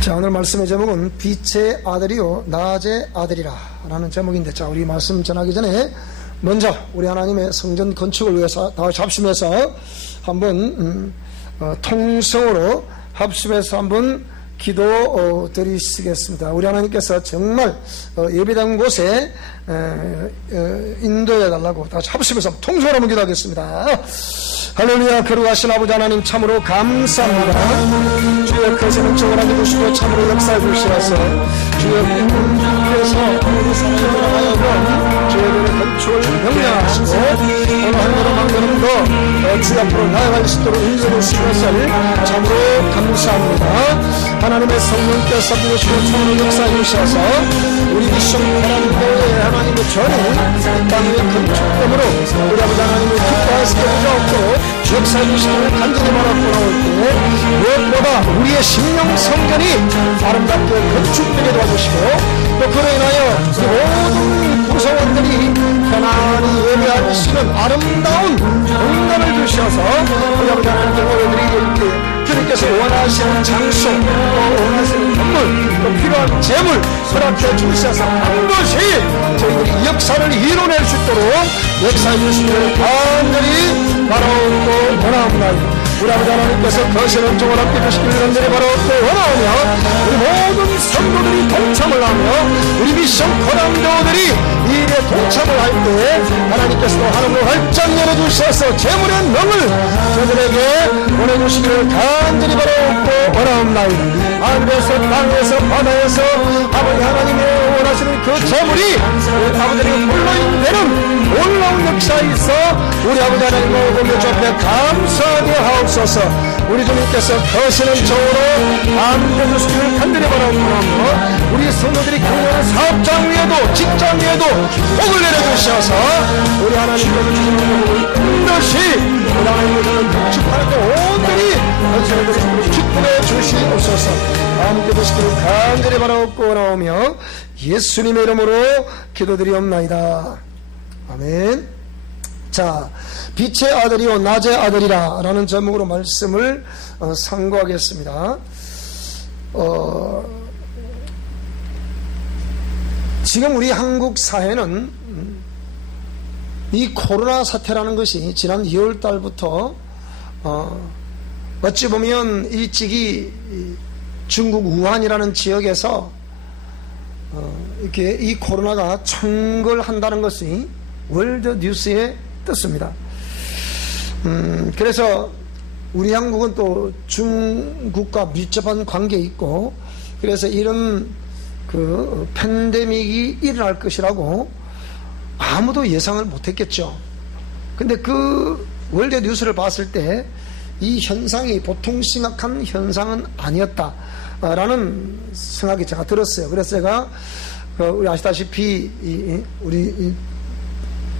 자, 오늘 말씀의 제목은 빛의 아들이요 낮의 아들이라 라는 제목인데, 자, 우리 말씀 전하기 전에 먼저 우리 하나님의 성전 건축을 위해서 다 합심해서 한번 통성으로 합심해서 한번 기도 드리시겠습니다. 우리 하나님께서 정말 예배당 곳에 인도해 달라고 다 합심해서 통성으로 한번 기도하겠습니다. 할렐루야. 거룩하신 아버지 하나님, 참으로 감사합니다. 주의 거세는 정원하게 주시고 참으로 역사해 주시어서 주의 주께서 우리 사람들을 하여금 주의 눈의 건축을 명령하시고 오늘 한 걸음 한 걸음도 주 앞으로 나아갈 수 있도록 인도해 주신 것을 참으로 감사합니다. 하나님의 성령께서 부으시고 참으로 역사해 주셔서 우리 미션 하나님의 하나님의 전이 땅의 건축됨으로 우리 아버지 하나님을 기뻐하시게 하옵고 역사해 주시기를 간절히 바라고 나올 때 무엇보다 우리의 심령 성전이 아름답게 건축되게 도와주시고 또 그로 인하여 모든 구성원들이 편안히 예배할 수 있는 아름다운 공간을 주셔서 우리 아버지 하나님께 모여드리게 주님께서 원하시는 장소, 또 원하시는 건물, 또 필요한 재물 허락해 주셔서 반드시 저희들이 역사를 이뤄낼 수 있도록 역사해 주시기를 간절히 바라옵고 원하옵나이다. 우리 아버지 하나님께서 거시는 종을 함께 주시기를 간절히 바라옵고 원하오며 우리 모든 성도들이 동참을 하며 우리 미션 고난도들이 이 일에 동참을 할 때 하나님께서도 하늘로 활짝 열어주셔서 재물의 명을 저들에게 보내주시기를 간절히 바라옵고 원하옵나이다. 하늘에서 땅에서 바다에서 아버지 하나님의 원하시는 그 재물이 아버지에게 불러인되는 놀라운 역사에 있어 우리 아버지 하나님을 보며 주 앞에 감사하게 하옵소서. 우리 주님께서 거시는 종으로 함께해주시기를 간절히 바라옵고 우리 성도들이 경영하는 사업장 위에도 직장 위에도 복을 내려주셔서 우리 하나님께서 주시는 복을 끝없이 우리 하나님께서는 축복하는데 온전히 전체를 축복해 주시옵소서. 함께 되시기를 간절히 바라옵고 원하오며 예수님의 이름으로 기도드리옵나이다. 아멘. 자, 빛의 아들이요 낮의 아들이라 라는 제목으로 말씀을 상고하겠습니다. 지금 우리 한국 사회는 이 코로나 사태라는 것이 지난 2월 달부터 어찌 보면 일찍이 중국 우한이라는 지역에서 이렇게 이 코로나가 창궐한다는 것이 월드 뉴스에 떴습니다. 그래서 우리 한국은 또 중국과 밀접한 관계에 있고 그래서 이런 그 팬데믹이 일어날 것이라고 아무도 예상을 못했겠죠. 근데 그 월드 뉴스를 봤을 때 이 현상이 보통 심각한 현상은 아니었다라는 생각이 제가 들었어요. 그래서 제가 우리 아시다시피 우리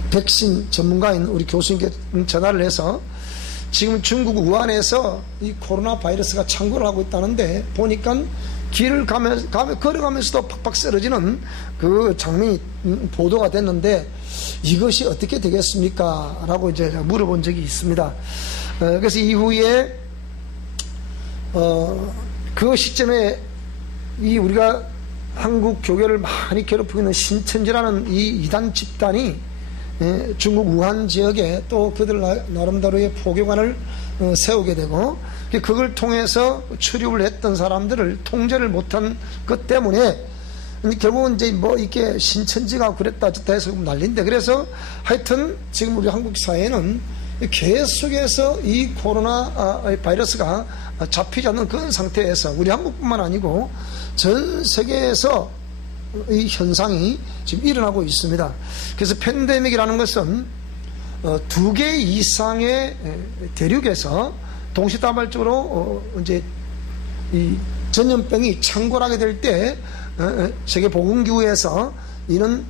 백신 전문가인 우리 교수님께 전화를 해서 지금 중국 우한에서 이 코로나 바이러스가 창궐을 하고 있다는데 보니까 길을 걸어가면서도 팍팍 쓰러지는 그 장면이 보도가 됐는데 이것이 어떻게 되겠습니까? 라고 이제 물어본 적이 있습니다. 그래서 이후에 그 시점에 이 우리가 한국 교회를 많이 괴롭히고 있는 신천지라는 이 이단 집단이 중국 우한 지역에 또 그들 나름대로의 포교관을 세우게 되고 그걸 통해서 출입을 했던 사람들을 통제를 못한 것 때문에 결국은 이제 뭐 이렇게 신천지가 그랬다 저랬다 해서 난리인데 그래서 하여튼 지금 우리 한국 사회는 계속해서 이 코로나 바이러스가 잡히지 않는 그런 상태에서 우리 한국뿐만 아니고 전 세계에서 이 현상이 지금 일어나고 있습니다. 그래서 팬데믹이라는 것은 2개 이상의 대륙에서 동시다발적으로 이제 이 전염병이 창궐하게 될 때 세계보건기구에서 이는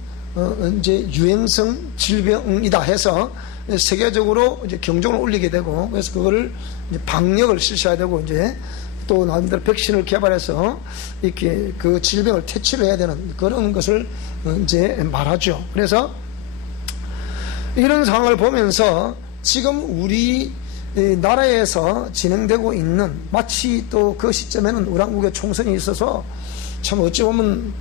이제 유행성 질병이다 해서 세계적으로 이제 경종을 울리게 되고 그래서 그거를 이제 방역을 실시해야 되고 이제 또 나름대로 백신을 개발해서 이렇게 그 질병을 퇴치를 해야 되는 그런 것을 이제 말하죠. 그래서 이런 상황을 보면서 지금 우리 이 나라에서 진행되고 있는, 마치 또 그 시점에는 우리 한국에 총선이 있어서 참 어찌 보면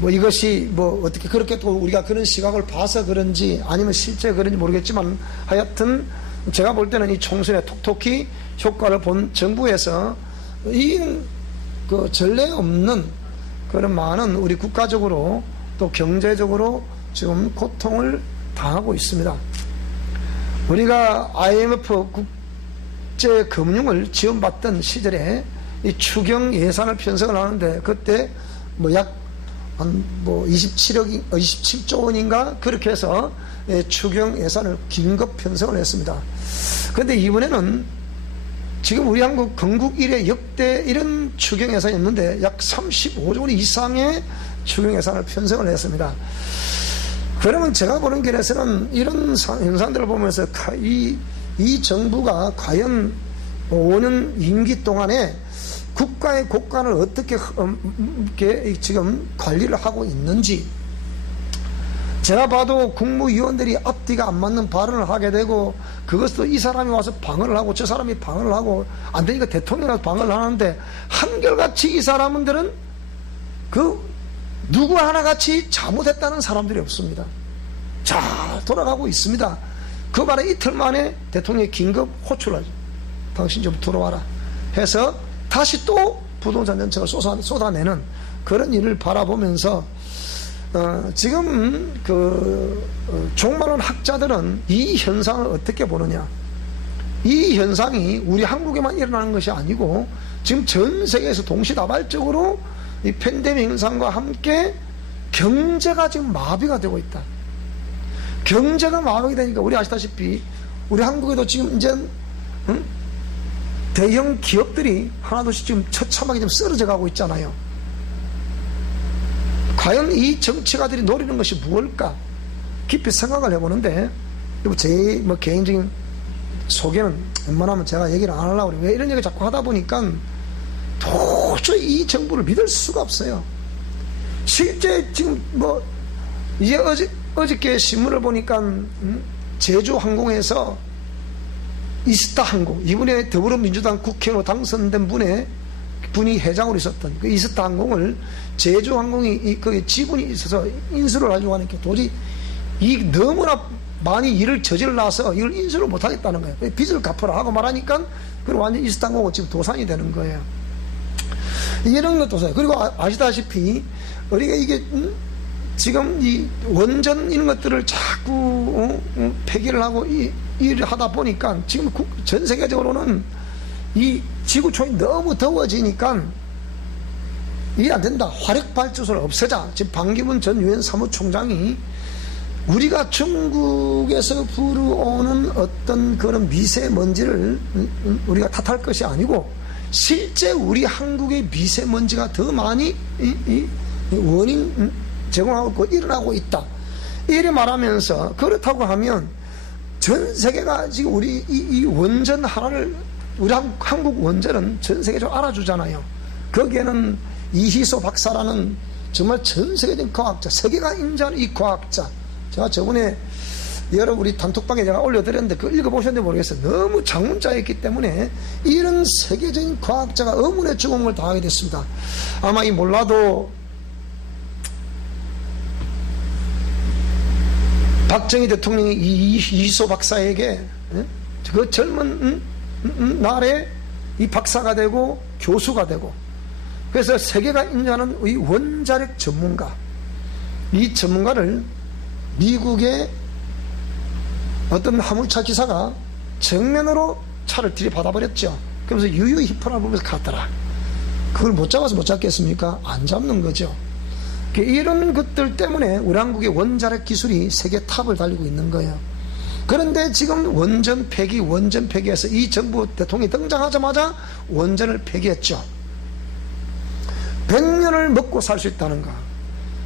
뭐 이것이 뭐 어떻게 그렇게 또 우리가 그런 시각을 봐서 그런지 아니면 실제 그런지 모르겠지만, 하여튼 제가 볼 때는 이 총선에 톡톡히 효과를 본 정부에서 이 그 전례 없는 그런 많은 우리 국가적으로 또 경제적으로 지금 고통을 당하고 있습니다. 우리가 IMF 국제금융을 지원받던 시절에 이 추경 예산을 편성을 하는데, 그때 뭐 약 한 뭐 27조 원인가 그렇게 해서 추경 예산을 긴급 편성을 했습니다. 그런데 이번에는 지금 우리 한국 건국 이래 역대 이런 추경 예산이었는데 약 35조 원 이상의 추경 예산을 편성을 했습니다. 그러면 제가 보는 결에서는 이런 현상들을 보면서 이 정부가 과연 5년 임기 동안에 국가의 국간을 어떻게 지금 관리를 하고 있는지, 제가 봐도 국무위원들이 앞뒤가 안 맞는 발언을 하게 되고, 그것도 이 사람이 와서 방어를 하고 저 사람이 방어를 하고, 안 되니까 대통령이 와서 방어를 하는데, 한결같이 이 사람들은 그 누구 하나같이 잘못했다는 사람들이 없습니다. 잘 돌아가고 있습니다. 그 말에 이틀 만에 대통령이 긴급 호출을 하죠. 당신 좀 들어와라 해서 다시 또 부동산 정책을 쏟아내는 그런 일을 바라보면서, 지금 종말론 학자들은 이 현상을 어떻게 보느냐, 이 현상이 우리 한국에만 일어나는 것이 아니고 지금 전 세계에서 동시다발적으로 이 팬데믹 현상과 함께 경제가 지금 마비가 되고 있다. 경제가 마비가 되니까 우리 아시다시피 우리 한국에도 지금 이제 대형 기업들이 하나둘씩 지금 처참하게 좀 쓰러져 가고 있잖아요. 과연 이 정치가들이 노리는 것이 무엇일까? 깊이 생각을 해보는데, 제 개인적인 소개는 웬만하면 제가 얘기를 안 하려고 그래요. 왜 이런 얘기 자꾸 하다 보니까 도저히 이 정부를 믿을 수가 없어요. 실제 지금 이제 어저께 신문을 보니까 제주항공에서 이스타항공, 이번에 더불어민주당 국회의원으로 당선된 분이 회장으로 있었던 그 이스타항공을 제주항공이 그 지분이 있어서 인수를 하려고 하니까 도저히 너무나 많이 일을 저질러서 이걸 인수를 못하겠다는 거예요. 빚을 갚으라 하고 말하니까 그럼 완전 이스타항공은 지금 도산이 되는 거예요. 이런 것도 있어요. 그리고 아시다시피 우리가 이게 지금 이 원전 이런 것들을 자꾸 폐기를 하고 일을 하다 보니까 지금 전 세계적으로는 이 지구촌이 너무 더워지니까 이게 안 된다. 화력발전소를 없애자. 지금 반기문 전 유엔 사무총장이 우리가 중국에서 불어오는 어떤 그런 미세먼지를 우리가 탓할 것이 아니고 실제 우리 한국의 미세먼지가 더 많이 원인 제공하고 일어나고 있다. 이래 말하면서, 그렇다고 하면 전 세계가 지금 우리 이 원전 하나를, 우리 한국 원전은 전 세계적으로 알아주잖아요. 거기에는 이희소 박사라는 정말 전 세계적인 과학자, 세계가 인정하는 이 과학자, 제가 저번에 여러 우리 단톡방에 제가 올려드렸는데 그거 읽어보셨는지 모르겠어요. 너무 장문자였기 때문에 이런 세계적인 과학자가 의문의 죽음을 당하게 됐습니다. 아마 이 몰라도 박정희 대통령이 이희소 박사에게 그 젊은 날에 이 박사가 되고 교수가 되고, 그래서 세계가 인정하는 이 원자력 전문가, 이 전문가를 미국의 어떤 화물차 기사가 정면으로 차를 들이받아 버렸죠. 그러면서 유유히 휘파람을 불면서 갔더라. 그걸 못 잡아서 못 잡겠습니까? 안 잡는 거죠. 이런 것들 때문에 우리 한국의 원자력 기술이 세계 탑을 달리고 있는 거예요. 그런데 지금 원전 폐기해서 이 정부 대통령이 등장하자마자 원전을 폐기했죠. 100년을 먹고 살 수 있다는 거,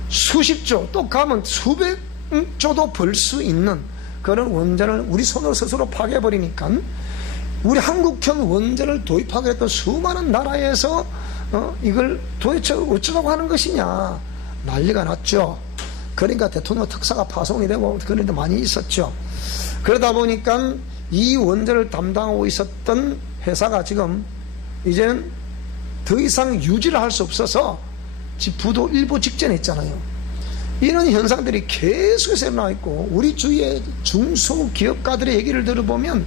수십조, 또 가면 수백조도 벌 수 있는 그런 원전을 우리 손으로 스스로 파괴해버리니까 우리 한국형 원전을 도입하게 했던 수많은 나라에서 이걸 도대체 어쩌라고 하는 것이냐 난리가 났죠. 그러니까 대통령 특사가 파송이 되고 그런 일도 많이 있었죠. 그러다 보니까 이 원전을 담당하고 있었던 회사가 지금 이제는 더 이상 유지를 할 수 없어서 부도 일부 직전에 있잖아요. 이런 현상들이 계속해서 일어나고 있고, 우리 주위의 중소기업가들의 얘기를 들어보면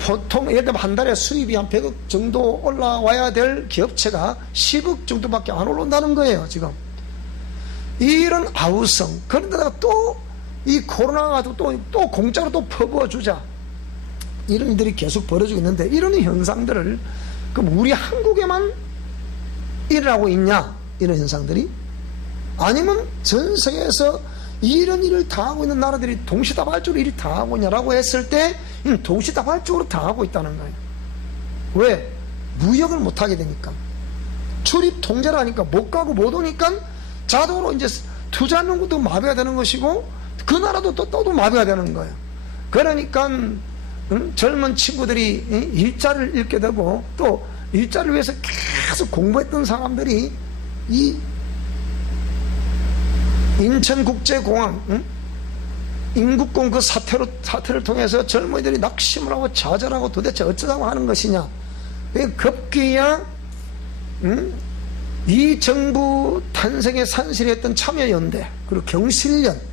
보통 예를 들면 한 달에 수입이 한 100억 정도 올라와야 될 기업체가 10억 정도밖에 안 올라온다는 거예요. 지금 이런 아우성, 그런데다가 또 이 코로나가 또 공짜로 또 퍼부어주자, 이런 일들이 계속 벌어지고 있는데, 이런 현상들을 그럼 우리 한국에만 일어나고 있냐, 이런 현상들이? 아니면 전 세계에서 이런 일을 당하고 있는 나라들이 동시다발적으로 일을 당하고 있냐라고 했을 때 동시다발적으로 당하고 있다는 거예요. 왜? 무역을 못하게 되니까, 출입 통제를 하니까, 못 가고 못 오니까 자동으로 이제 투자하는 것도 마비가 되는 것이고, 그 나라도 또 마비가 되는 거예요. 그러니까 젊은 친구들이 일자리를 잃게 되고, 또 일자리를 위해서 계속 공부했던 사람들이 이 인천국제공항 인국공 그 사태를 통해서 젊은이들이 낙심을 하고 좌절하고 도대체 어쩌자고 하는 것이냐. 급기야 이 정부 탄생에 산실했던 참여연대, 그리고 경실련,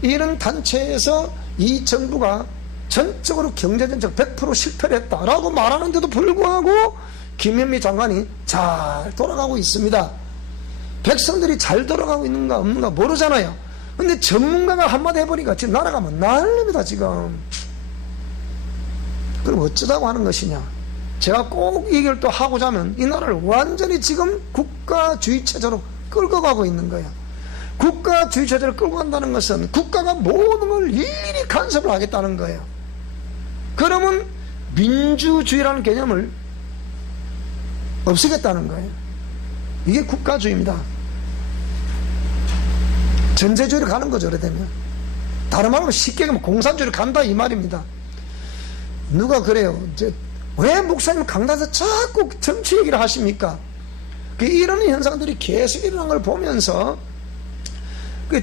이런 단체에서 이 정부가 전적으로 경제정책 100% 실패를 했다라고 말하는데도 불구하고 김현미 장관이 잘 돌아가고 있습니다. 백성들이 잘 돌아가고 있는가 없는가 모르잖아요. 근데 전문가가 한마디 해보니까 지금 나라가 뭐 난립니다 지금. 그럼 어쩌자고 하는 것이냐. 제가 꼭 이 얘기를 또 하고자 하면, 이 나라를 완전히 지금 국가주의 체제로 끌고 가고 있는 거예요. 국가주의 체제를 끌고 간다는 것은 국가가 모든 걸 일일이 간섭을 하겠다는 거예요. 그러면 민주주의라는 개념을 없애겠다는 거예요. 이게 국가주의입니다. 전제주의로 가는 거죠. 오래되면 다른 말로 쉽게 하면 공산주의로 간다, 이 말입니다. 누가 그래요? 왜 목사님 강단에서 자꾸 정치 얘기를 하십니까? 이런 현상들이 계속 일어난 걸 보면서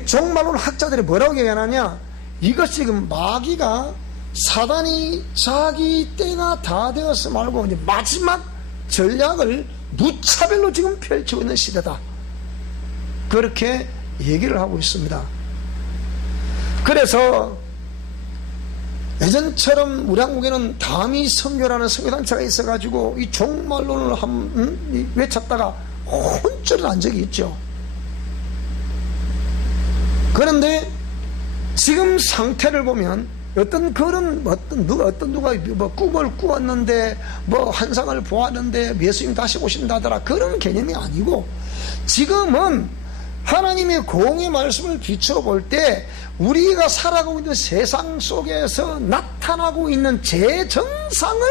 종말론 학자들이 뭐라고 얘기하느냐, 이것이 지금 마귀가, 사단이 자기 때가 다 되어서 말고 이제 마지막 전략을 무차별로 지금 펼치고 있는 시대다, 그렇게 얘기를 하고 있습니다. 그래서 예전처럼 우리 한국에는 다미 선교라는 선교단체가 있어가지고 이 종말론을 외쳤다가 혼쭐을 난 적이 있죠. 그런데 지금 상태를 보면 누가 뭐 꿈을 꾸었는데, 뭐 환상을 보았는데 예수님 다시 오신다더라, 그런 개념이 아니고, 지금은 하나님의 공의 말씀을 비춰볼 때 우리가 살아가고 있는 세상 속에서 나타나고 있는 재정상을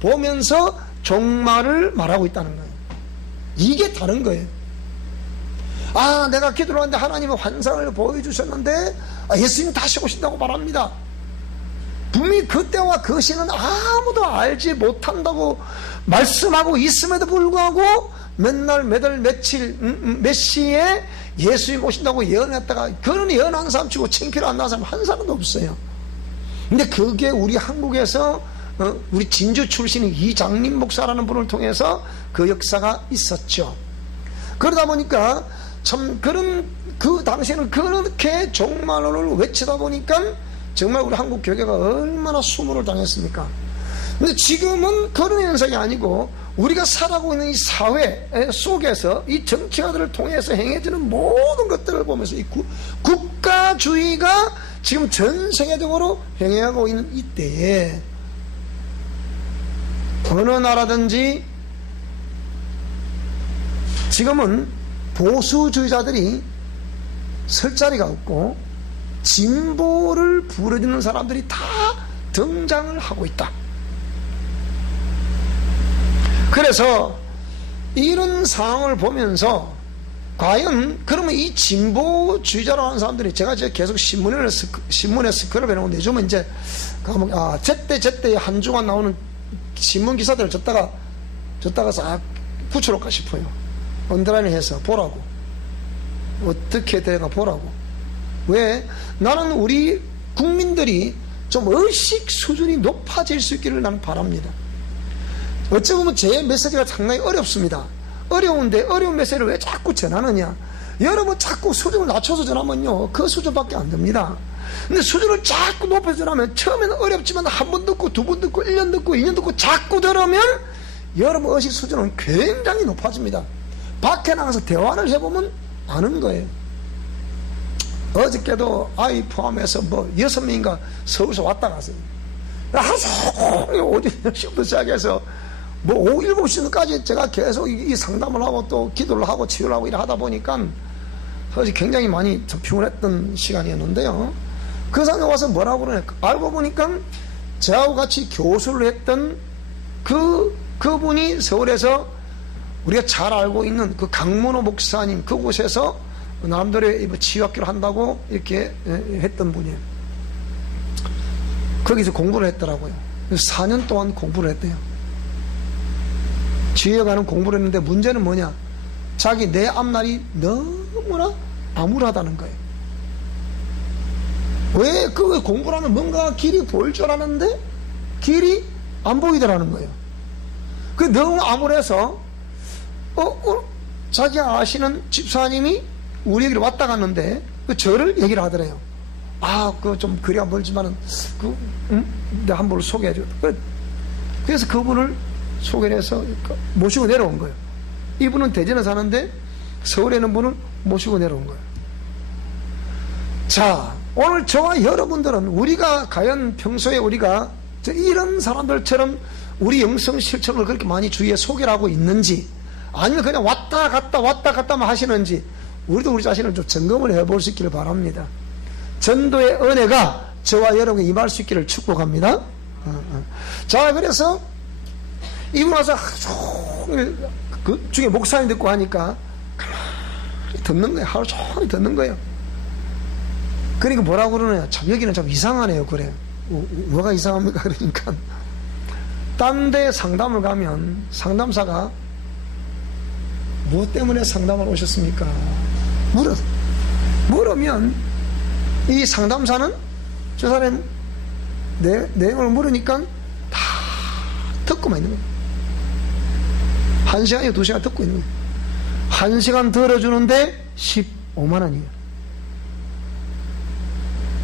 보면서 종말을 말하고 있다는 거예요. 이게 다른 거예요. 아, 내가 기도를 하는데 하나님의 환상을 보여주셨는데 예수님 다시 오신다고 말합니다. 분명히 그때와 그 시는 아무도 알지 못한다고 말씀하고 있음에도 불구하고 맨날 매달 며칠 몇 시에 예수님 오신다고 예언했다가, 그런 예언한 사람 치고 창피를 안 나는 사람 한 사람도 없어요. 근데 그게 우리 한국에서 우리 진주 출신인 이장림 목사라는 분을 통해서 그 역사가 있었죠. 그러다 보니까 참 그 당시에는 그렇게 종말론을 외치다 보니까 정말 우리 한국 교회가 얼마나 수모를 당했습니까? 근데 지금은 그런 현상이 아니고, 우리가 살아가고 있는 이 사회 속에서 이 정치가들을 통해서 행해지는 모든 것들을 보면서 이 국가주의가 지금 전 세계적으로 행해하고 있는 이때에, 어느 나라든지 지금은 보수주의자들이 설 자리가 없고 진보를 부르짖는 사람들이 다 등장을 하고 있다. 그래서 이런 상황을 보면서 과연 그러면 이 진보주의자라고 하는 사람들이, 제가 계속 신문에 스크럽 해놓고 요즘은 이제 제때 한주간 나오는 신문 기사들을 줬다가 싹 붙여놓을까 싶어요. 언더라인을 해서 보라고, 어떻게 되나 보라고. 왜? 나는 우리 국민들이 좀 의식 수준이 높아질 수 있기를 나는 바랍니다. 어찌 보면 제 메시지가 상당히 어렵습니다. 어려운데 어려운 메시지를 왜 자꾸 전하느냐? 여러분 자꾸 수준을 낮춰서 전하면요 그 수준밖에 안 됩니다. 근데 수준을 자꾸 높여서 전하면 처음에는 어렵지만 한 번 듣고 두 번 듣고 1년 듣고 2년 듣고 자꾸 들으면 여러분 의식 수준은 굉장히 높아집니다. 밖에 나가서 대화를 해보면 아는 거예요. 어저께도 아이 포함해서 뭐 6명인가 서울에서 왔다 갔어요. 하루 종일 오전 10시부터 시작해서 뭐 오후 7시까지 제가 계속 이 상담을 하고 또 기도를 하고 치유를 하고 일을 하다 보니까 사실 굉장히 많이 좀 피곤했던 시간이었는데요. 그 상황에 와서 뭐라고 그러냐, 알고 보니까 저하고 같이 교수를 했던 그분이 서울에서 우리가 잘 알고 있는 그 강문호 목사님 그곳에서 나름대로 치유학교를 한다고 이렇게 했던 분이에요. 거기서 공부를 했더라고요. 4년 동안 공부를 했대요. 지혜가는 공부를 했는데 문제는 뭐냐, 자기 내 앞날이 너무나 암울하다는 거예요. 왜 그 공부를 하면 뭔가 길이 보일 줄 알았는데 길이 안 보이더라는 거예요. 그 너무 암울해서 자기 아시는 집사님이 우리 여기로 왔다 갔는데 저를 얘기를 하더래요. 그 좀 거리가 멀지만은 내가 한 분을 소개해줘. 그래서 그분을 소개를 해서 모시고 내려온 거예요. 이분은 대전에 사는데 서울에 있는 분을 모시고 내려온 거예요. 자, 오늘 저와 여러분들은 우리가 과연 평소에 우리가 이런 사람들처럼 우리 영성 실천을 그렇게 많이 주위에 소개를 하고 있는지, 아니면 그냥 왔다 갔다만 하시는지, 우리도 우리 자신을 좀 점검을 해볼 수 있기를 바랍니다. 전도의 은혜가 저와 여러분에게 임할 수 있기를 축복합니다. 자, 그래서 이분 와서 종일 그 중에 목사님 듣고 하니까 가만히 듣는 거예요. 하루 종일 듣는 거예요. 그러니까 뭐라고 그러냐, 참 여기는 좀 이상하네요. 그래, 뭐가 이상합니까? 그러니까 딴 데 상담을 가면 상담사가 뭐 때문에 상담을 오셨습니까? 물으면 이 상담사는 저 사람 내용을 물으니까 다 듣고만 있는 거예요. 1시간이나 2시간 듣고 있는 거예요. 1시간 들어주는데 15만 원이에요.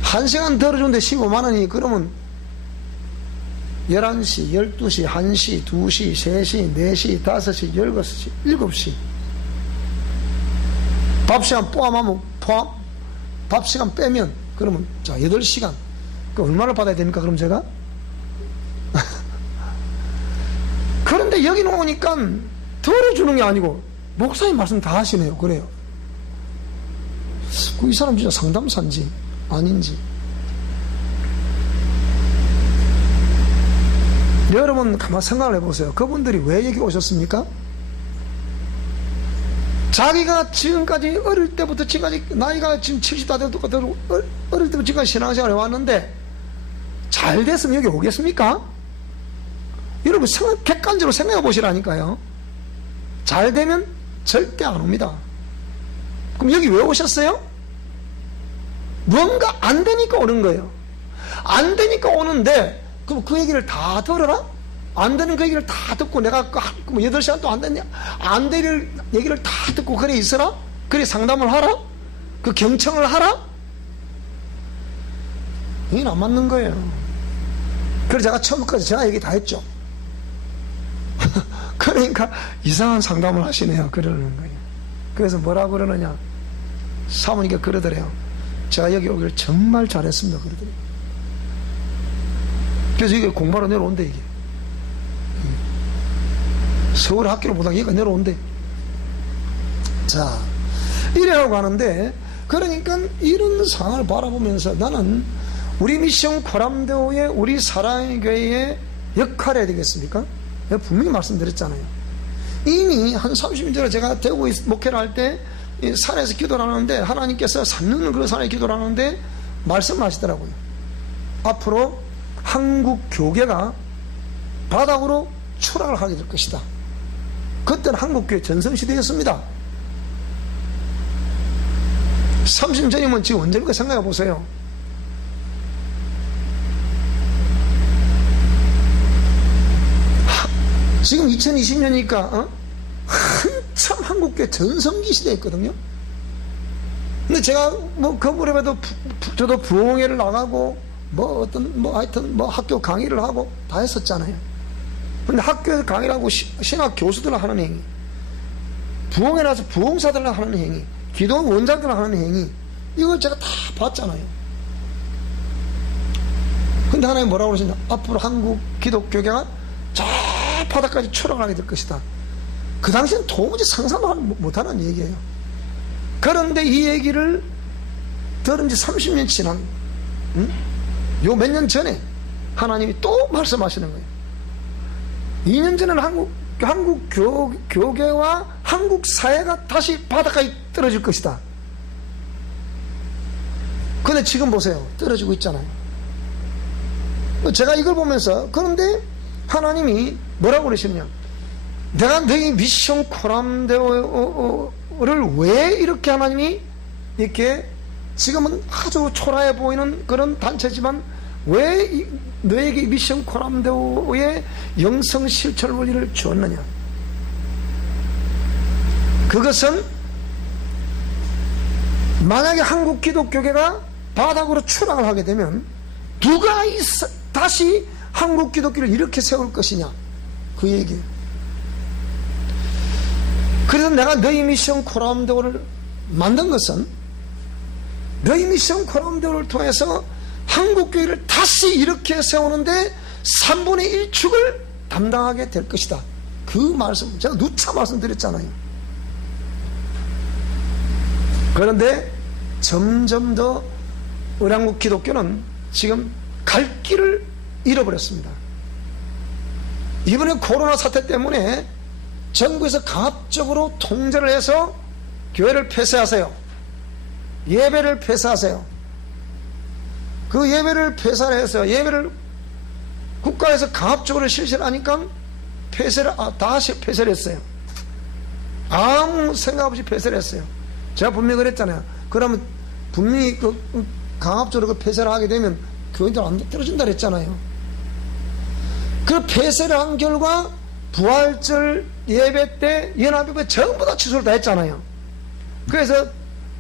1시간 들어주는데 15만 원이 그러면 11시, 12시, 1시, 2시, 3시, 4시, 5시, 6시, 7시 밥시간 포함하면 밥시간 빼면 그러면 자 8시간 그 얼마를 받아야 됩니까? 그럼 제가? 그런데 여기는 오니까 들어주는 게 아니고 목사님 말씀 다 하시네요. 그래요. 이 사람 진짜 상담사인지 아닌지. 여러분 가만 생각을 해보세요. 그분들이 왜 여기 오셨습니까? 자기가 지금까지 어릴 때부터 지금까지 나이가 지금 70다 돼도 어릴 때부터 지금까지 신앙생활을 해왔는데 잘 됐으면 여기 오겠습니까? 여러분 객관적으로 생각해 보시라니까요. 잘 되면 절대 안 옵니다. 그럼 여기 왜 오셨어요? 뭔가 안 되니까 오는 거예요. 안 되니까 오는데 그럼 그 얘기를 다 들어라? 안 되는 그 얘기를 다 듣고 내가 8시간 또 안 됐냐? 안 될 얘기를 다 듣고 그래 있어라? 그래 상담을 하라? 그 경청을 하라? 이건 안 맞는 거예요. 그래서 제가 처음까지 제가 얘기 다 했죠. 그러니까 이상한 상담을 하시네요. 그러는 거예요. 그래서 뭐라고 그러느냐, 사모님께 그러더래요. 제가 여기 오기를 정말 잘했습니다. 그러더래요. 그래서 이게 공부하러 내려온대. 이게 서울 학교를 보다가 얘가 내려온대. 자, 이래라고 하는데, 그러니까 이런 상황을 바라보면서 나는 우리 미션 코람데오의 우리 사랑의 교회의 역할이 해야 되겠습니까? 내가 분명히 말씀드렸잖아요. 이미 한 30년 전에 제가 대구 목회를 할 때 산에서 기도를 하는데 하나님께서 3년을 그 산에 기도를 하는데 말씀을 하시더라고요. 앞으로 한국 교계가 바닥으로 추락을 하게 될 것이다. 그때는 한국교회 전성시대였습니다. 30년 전이면 지금 언제입니까? 생각해 보세요. 지금 2020년이니까 한참 한국교회 전성기 시대였거든요. 근데 제가 그 무렵에도 저도 부흥회를 나가고 하여튼 학교 강의를 하고 다 했었잖아요. 근데 학교에서 강의를 하고 신학 교수들 하는 행위, 부흥회 나서 부흥사들 하는 행위, 기도 원장들 하는 행위, 이걸 제가 다 봤잖아요. 근데 하나님 뭐라고 그러시냐? 앞으로 한국 기독교계가 저 바닥까지 추락하게 될 것이다. 그 당시엔 도무지 상상도 못하는 얘기예요. 그런데 이 얘기를 들은 지 30년 지난 요 몇 년 전에 하나님이 또 말씀하시는 거예요. 2년 전에는 한국 교계와 한국 사회가 다시 바닥까지 떨어질 것이다. 근데 지금 보세요. 떨어지고 있잖아요. 제가 이걸 보면서, 그런데 하나님이 뭐라고 그러시느냐? 내가 너희 미션 코람데오를 왜 이렇게 하나님이 이렇게 지금은 아주 초라해 보이는 그런 단체지만 왜 너에게 미션 코람데오의 영성 실천 원리를 주었느냐? 그것은 만약에 한국 기독교계가 바닥으로 추락을 하게 되면 누가 다시 한국 기독교를 이렇게 세울 것이냐, 그 얘기예요. 그래서 내가 너희 미션 코람데오를 만든 것은 너희 미션 코람데오를 통해서 한국교회를 다시 이렇게 세우는데 3분의 1축을 담당하게 될 것이다. 그 말씀 제가 누차 말씀드렸잖아요. 그런데 점점 더 우리 한국 기독교는 지금 갈 길을 잃어버렸습니다. 이번에 코로나 사태 때문에 정부에서 강압적으로 통제를 해서 교회를 폐쇄하세요. 예배를 폐쇄하세요. 그 예배를 폐쇄해서 예배를 국가에서 강압적으로 실시를 하니까 다시 폐쇄를 했어요. 아무 생각 없이 폐쇄를 했어요. 제가 분명히 그랬잖아요. 그러면 분명히 강압적으로 폐쇄를 하게 되면 교인들 안 떨어진다 그랬잖아요. 그 폐쇄를 한 결과 부활절 예배 때 연합예배 전부 다 취소를 다 했잖아요. 그래서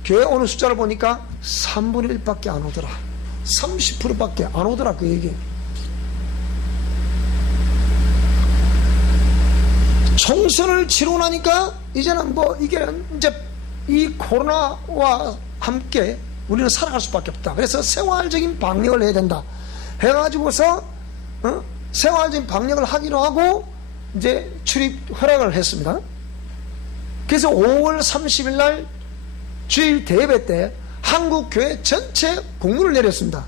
교회 오는 숫자를 보니까 3분의 1밖에 안 오더라. 30%밖에 안 오더라, 그 얘기. 총선을 치르고 나니까 이제는 이게 이제 이 코로나와 함께 우리는 살아갈 수밖에 없다. 그래서 생활적인 방역을 해야 된다 해가지고서 생활적인 방역을 하기로 하고 이제 출입 허락을 했습니다. 그래서 5월 30일 날 주일 대예배 때 한국교회 전체 공문을 내렸습니다.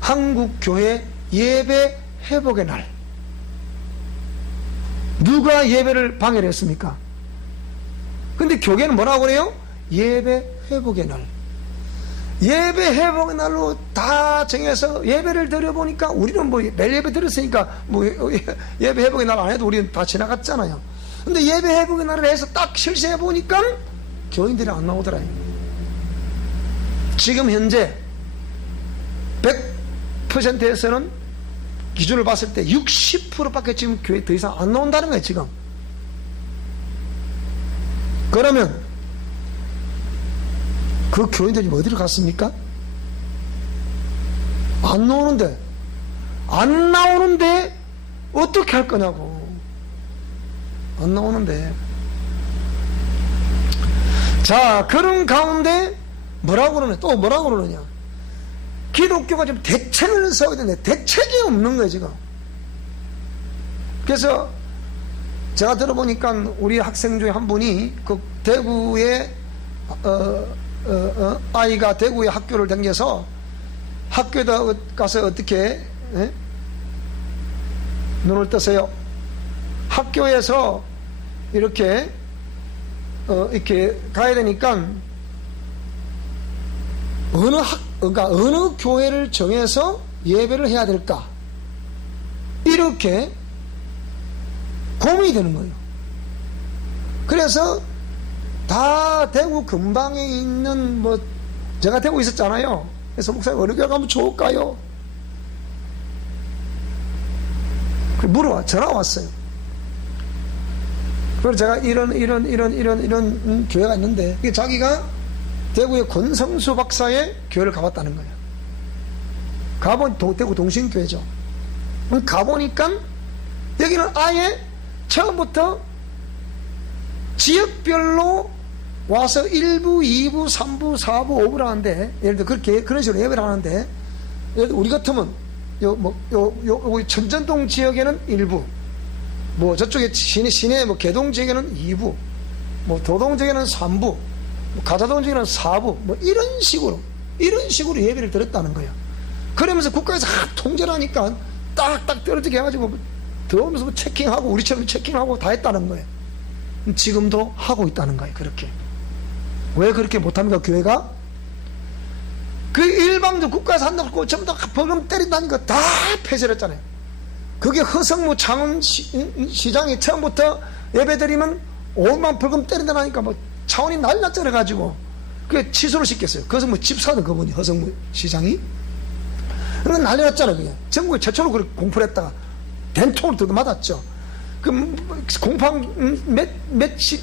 한국교회 예배 회복의 날. 누가 예배를 방해를 했습니까? 근데 교계는 뭐라고 그래요? 예배 회복의 날. 예배 회복의 날로 다 정해서 예배를 드려보니까 우리는 매일 예배 드렸으니까 예배 회복의 날 안 해도 우리는 다 지나갔잖아요. 근데 예배 회복의 날을 해서 딱 실시해보니까 교인들이 안 나오더라. 지금 현재 100%에서는 기준을 봤을 때 60%밖에 지금 교회 더 이상 안 나온다는 거예요, 지금. 그러면 그 교인들이 어디로 갔습니까? 안 나오는데 어떻게 할 거냐고. 안 나오는데. 자, 그런 가운데 뭐라고 그러느냐? 기독교가 지금 대책을 세워야 되는데 대책이 없는 거예요, 지금. 그래서 제가 들어보니까 우리 학생 중에 한 분이 그 대구에 아이가 대구의 학교를 다녀서 학교에다 가서 어떻게 눈을 뜨세요. 학교에서 이렇게 가야 되니까 어느 교회를 정해서 예배를 해야 될까? 이렇게 고민이 되는 거예요. 그래서 다 대구 근방에 있는 제가 대구 있었잖아요. 그래서 목사님 어느 교회 가면 좋을까요? 물어봐. 전화 왔어요. 그래서 제가 이런 교회가 있는데, 이게 자기가 대구의 권성수 박사의 교회를 가봤다는 거예요. 대구 동신교회죠. 가보니까 여기는 아예 처음부터 지역별로 와서 1부, 2부, 3부, 4부, 5부를 하는데, 예를 들어 그렇게 그런 식으로 예배를 하는데, 예를 들어 우리 같으면 요 천전동 지역에는 1부, 뭐 저쪽에 시내 뭐 개동 지역에는 2부, 뭐 도동 지역에는 3부, 뭐 가자동 지역에는 4부, 뭐 이런 식으로 예배를 드렸다는 거예요. 그러면서 국가에서 통제를 하니까 딱딱 떨어지게 해가지고 들어오면서 뭐 체킹하고 우리처럼 체킹하고 다 했다는 거예요. 지금도 하고 있다는 거예요. 그렇게. 왜 그렇게 못합니까? 교회가 그 일방적 국가에서 한다고 전부 다 벌금 때린다니까 다 폐쇄를 했잖아요. 그게 허성무 창원시장이 처음부터 예배드리면 5만 벌금 때린다니까 뭐 차원이 난리 났잖아 가지고 그게 취소를 시켰어요. 그래서 뭐 집 사는 그분이 허성무 시장이 그건 난리 났잖아. 그게 전국에 최초로 그렇게 공포를 했다가 된통을 들고 맞았죠. 그 공판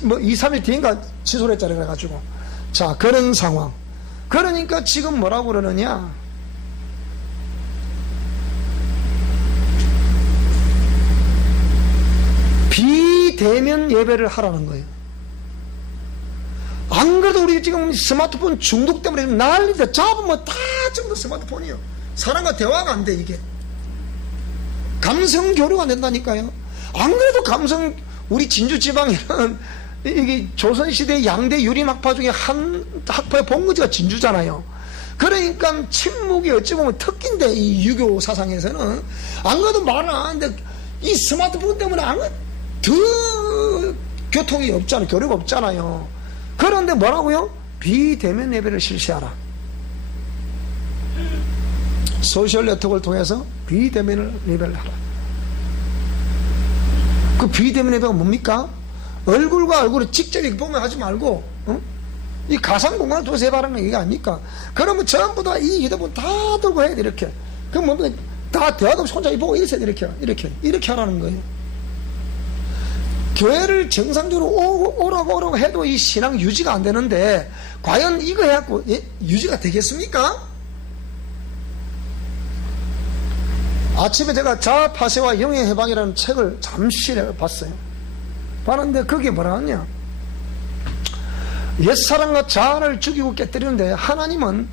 뭐 2, 3일 뒤인가 취소를 했잖아요. 그래가지고 자 그런 상황. 그러니까 지금 뭐라고 그러느냐, 비대면 예배를 하라는 거예요. 안 그래도 우리 지금 스마트폰 중독 때문에 난리다. 잡으면 다 전부 스마트폰이요. 사람과 대화가 안 돼. 이게 감성 교류가 안 된다니까요. 안 그래도 우리 진주 지방에는 이게 조선시대 양대 유림학파 중에 한 학파의 본거지가 진주잖아요. 그러니까 침묵이 어찌 보면 특기인데, 이 유교 사상에서는 안 그래도 말을 안 하는데 이 스마트폰 때문에 더 교통이 없잖아요. 교류가 없잖아요. 그런데 뭐라고요? 비대면 예배를 실시하라. 소셜 네트워크를 통해서 비대면 예배를 하라. 그 비대면 예배가 뭡니까? 얼굴과 얼굴을 직접 이렇게 보면 하지 말고, 이 가상 공간을 통해서 예배하라는 얘기가 아닙니까? 그러면 전부 다 이 휴대폰 다 들고 해야 돼, 이렇게. 그럼 뭡니까? 다 대화도 없이 혼자 보고 이렇게 하라는 거예요. 교회를 정상적으로 오라고 해도 이 신앙 유지가 안 되는데, 과연 이거 해갖고 유지가 되겠습니까? 아침에 제가 자아파쇄와 영의 해방이라는 책을 잠시 봤어요. 봤는데 거기에 뭐라 하냐, 옛사람과 자아를 죽이고 깨뜨리는데, 하나님은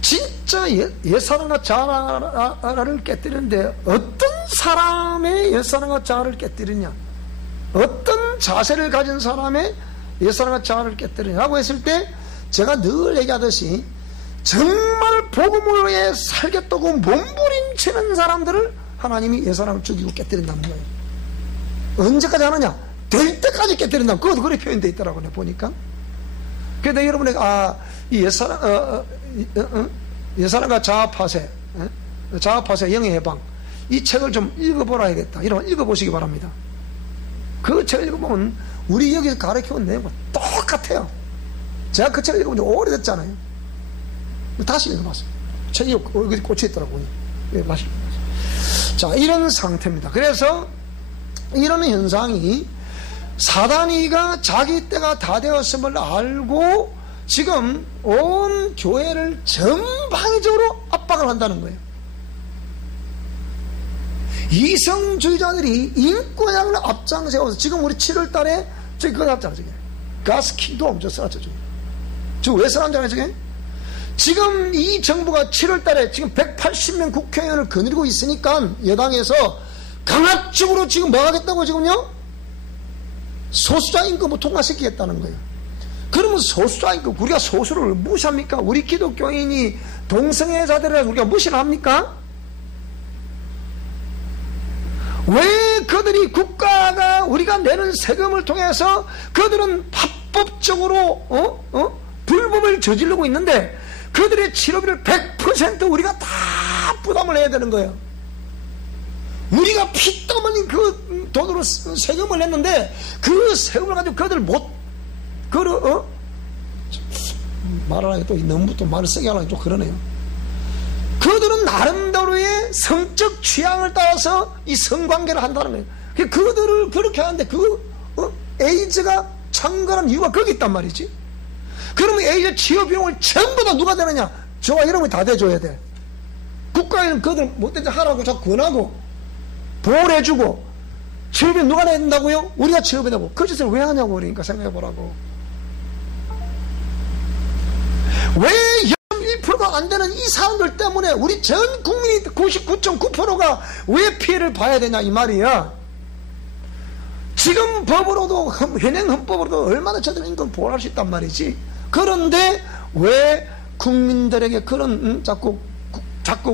진짜 옛사람과 자아를 깨뜨리는데 어떤 사람의 옛사람과 자아를 깨뜨리냐, 어떤 자세를 가진 사람의 옛사람과 자아를 깨뜨리냐라고 했을 때, 제가 늘 얘기하듯이 정말 복음을 위해 살겠다고 몸부림치는 사람들을 하나님이 옛사람을 죽이고 깨뜨린다는 거예요. 언제까지 하느냐? 될 때까지 깨뜨린다. 그것도 그렇게 표현되어 있더라고요. 보니까. 그런데 여러분에게 이 옛사람과 자아파쇄, 영의 해방, 이 책을 좀 읽어보라야겠다. 이런 읽어보시기 바랍니다. 그 책을 읽어보면 우리 여기서 가르쳐온 내용과 똑같아요. 제가 그 책을 읽어본 지 오래됐잖아요. 다시 읽어봤어요. 책이 여기 꽂혀있더라고요. 자, 이런 상태입니다. 그래서 이런 현상이, 사단이가 자기 때가 다 되었음을 알고 지금 온 교회를 전방위적으로 압박을 한다는 거예요. 이성주의자들이 인권양을 앞장세워서 지금 우리 7월 달에 저기 그거 났잖아요. 저기 가스킹도 엄청 써놨죠. 저거 왜 써놨잖아요. 저게 지금 이 정부가 7월 달에 지금 180명 국회의원을 거느리고 있으니까 여당에서 강압적으로 지금 뭐 하겠다고 지금요? 소수자 임금을 통과시키겠다는 거예요. 그러면 소수자 임금, 우리가 소수를 무시합니까? 우리 기독교인이 동성애자들이라서 우리가 무시를 합니까? 왜 그들이, 국가가 우리가 내는 세금을 통해서 그들은 합법적으로 불법을 저지르고 있는데 그들의 치료비를 100% 우리가 다 부담을 해야 되는 거예요. 우리가 피땀 흘린 그 돈으로 세금을 냈는데 그 세금을 가지고 그들 말하기 또 너무 또 말을 세게 하려니 좀 그러네요. 그들은 나름대로의 성적 취향을 따라서 이 성관계를 한다는 거예요. 그들을 그렇게 하는데 에이즈가 창궐한 이유가 거기 있단 말이지. 그러면 에이즈 치료 비용을 전부 다 누가 대느냐? 저와 여러분이 다 대줘야 돼. 국가에는 그들 못된 데 하라고 자꾸 권하고 보호를 해주고, 치료 비용 누가 내야 된다고요? 우리가 치료비 내고. 그 짓을 왜 하냐고. 그러니까 생각해 보라고. 왜 0.1%가 안 되는 이 사람들 때문에 우리 전 국민이 99.9%가 왜 피해를 봐야 되냐 이 말이야. 지금 법으로도, 현행 헌법으로도 얼마나 저들은 인권 보호할 수 있단 말이지. 그런데 왜 국민들에게 그런 자꾸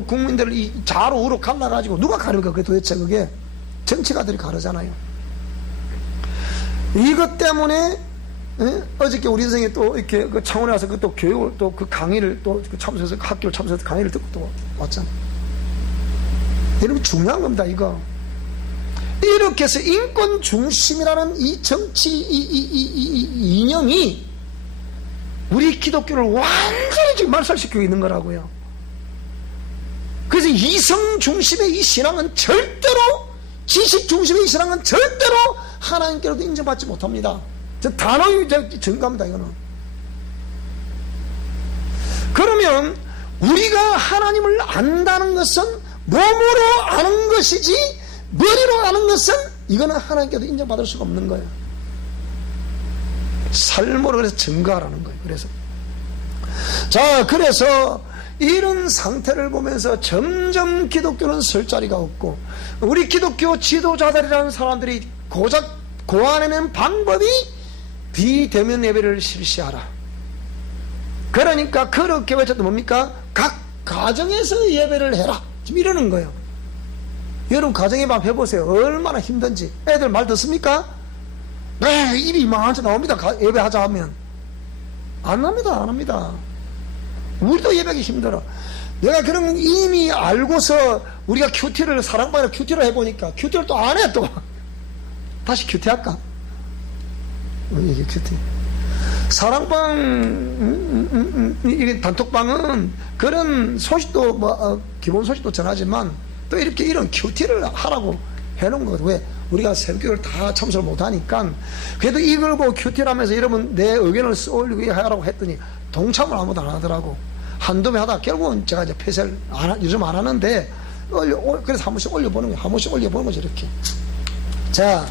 국민들을 이 좌로 우로 갈라가지고 누가 가르까? 그게 도대체 그게 정치가들이 가르잖아요. 이것 때문에 어저께 우리 선생님이 또 이렇게 그 창원에 와서 그 또 교육을 또 그 강의를 또 참석해서 학교를 참석해서 강의를 듣고 또 왔잖아. 여러분 중요한 겁니다 이거. 이렇게 해서 인권 중심이라는 이 정치 이념이 우리 기독교를 완전히 지금 말살시키고 있는 거라고요. 그래서 이성 중심의 이 신앙은 절대로, 지식 중심의 이 신앙은 절대로 하나님께로도 인정받지 못합니다. 저 단호히 증거합니다 이거는. 그러면 우리가 하나님을 안다는 것은 몸으로 아는 것이지 머리로 아는 것은 이거는 하나님께도 인정받을 수가 없는 거예요. 삶으로 그래서 증거하라는 거예요. 그래서 이런 상태를 보면서 점점 기독교는 설 자리가 없고, 우리 기독교 지도자들이라는 사람들이 고작 고안해낸 방법이 비대면 예배를 실시하라. 그러니까 그렇게 외쳤던 뭡니까? 각 가정에서 예배를 해라. 지금 이러는 거예요. 여러분 가정예배 한번 해보세요. 얼마나 힘든지. 애들 말 듣습니까? 네, 일이 이만한지 나옵니다. 예배하자 하면 안 합니다. 우리도 예배하기 힘들어. 내가 그런 거 이미 알고서 우리가 큐티를, 사랑방에 큐티를 해보니까 큐티를 또 안 해. 또 다시 큐티 할까? 이게 큐티. 사랑방, 이게 단톡방은 그런 소식도 기본 소식도 전하지만 또 이렇게 이런 큐티를 하라고 해놓은 거. 왜? 우리가 새벽교회를 다 참석을 못하니까. 그래도 이걸 보고 큐티를 하면서 여러분 내 의견을 써올리고 하라고 했더니 동참을 아무도 안 하더라고. 한두 번 하다가 결국은 제가 이제 폐쇄를 요즘 안 하는데, 그래서 한 번씩 올려보는 거예요. 한 번씩 올려보는 거죠, 이렇게. 자,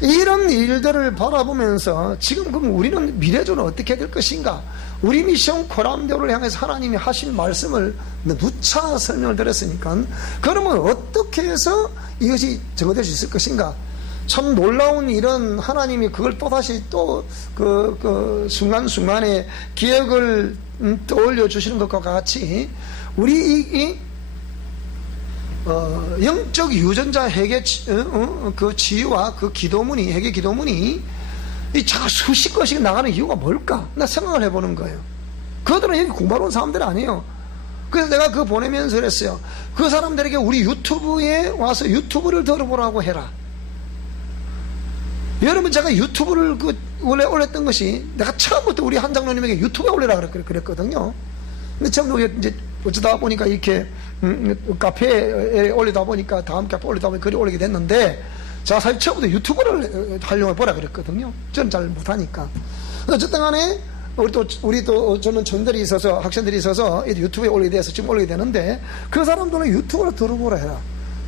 이런 일들을 바라보면서 지금 그럼 우리는 미래적으로 어떻게 될 것인가? 우리 미션 코람데오를 향해서 하나님이 하신 말씀을 누차 설명을 드렸으니까, 그러면 어떻게 해서 이것이 정화될 수 있을 것인가? 참 놀라운 이런 하나님이 그걸 또다시 또 순간순간에 기억을 떠올려 주시는 것과 같이 우리 영적 유전자 회개 그 지혜와 그 기도문이, 회개 기도문이 자꾸 수십 건씩 나가는 이유가 뭘까? 나 생각을 해보는 거예요. 그들은 여기 공부하러 온 사람들이 아니에요. 그래서 내가 그거 보내면서 그랬어요. 그 사람들에게 우리 유튜브에 와서 유튜브를 들어보라고 해라. 여러분, 제가 유튜브를 원래 올렸던 것이, 내가 처음부터 우리 한 장로님에게 유튜브에 올리라 그랬거든요. 근데 처음부터 이제 어쩌다 보니까 이렇게 카페에 올리다 보니까, 다음 카페에 올리다 보니까 글이 올리게 됐는데, 제가 사실 처음부터 유튜브를 활용해 보라 그랬거든요. 저는 잘 못하니까. 어쨌든 간에 우리 또 저는 전들이 있어서, 학생들이 있어서 유튜브에 올리게 돼서 지금 올리게 되는데, 그 사람들은 유튜브로 들어보라 해라.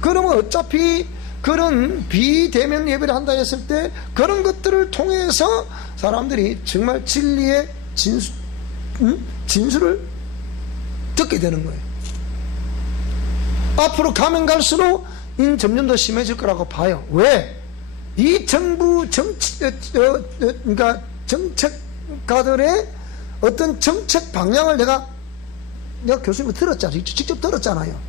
그러면 어차피 그런 비대면 예배를 한다 했을 때 그런 것들을 통해서 사람들이 정말 진리의 진술을 듣게 되는 거예요. 앞으로 가면 갈수록 점점 더 심해질 거라고 봐요. 왜? 이 정부 그러니까 정책가들의 어떤 정책 방향을 내가 교수님 들었잖아요. 직접 들었잖아요.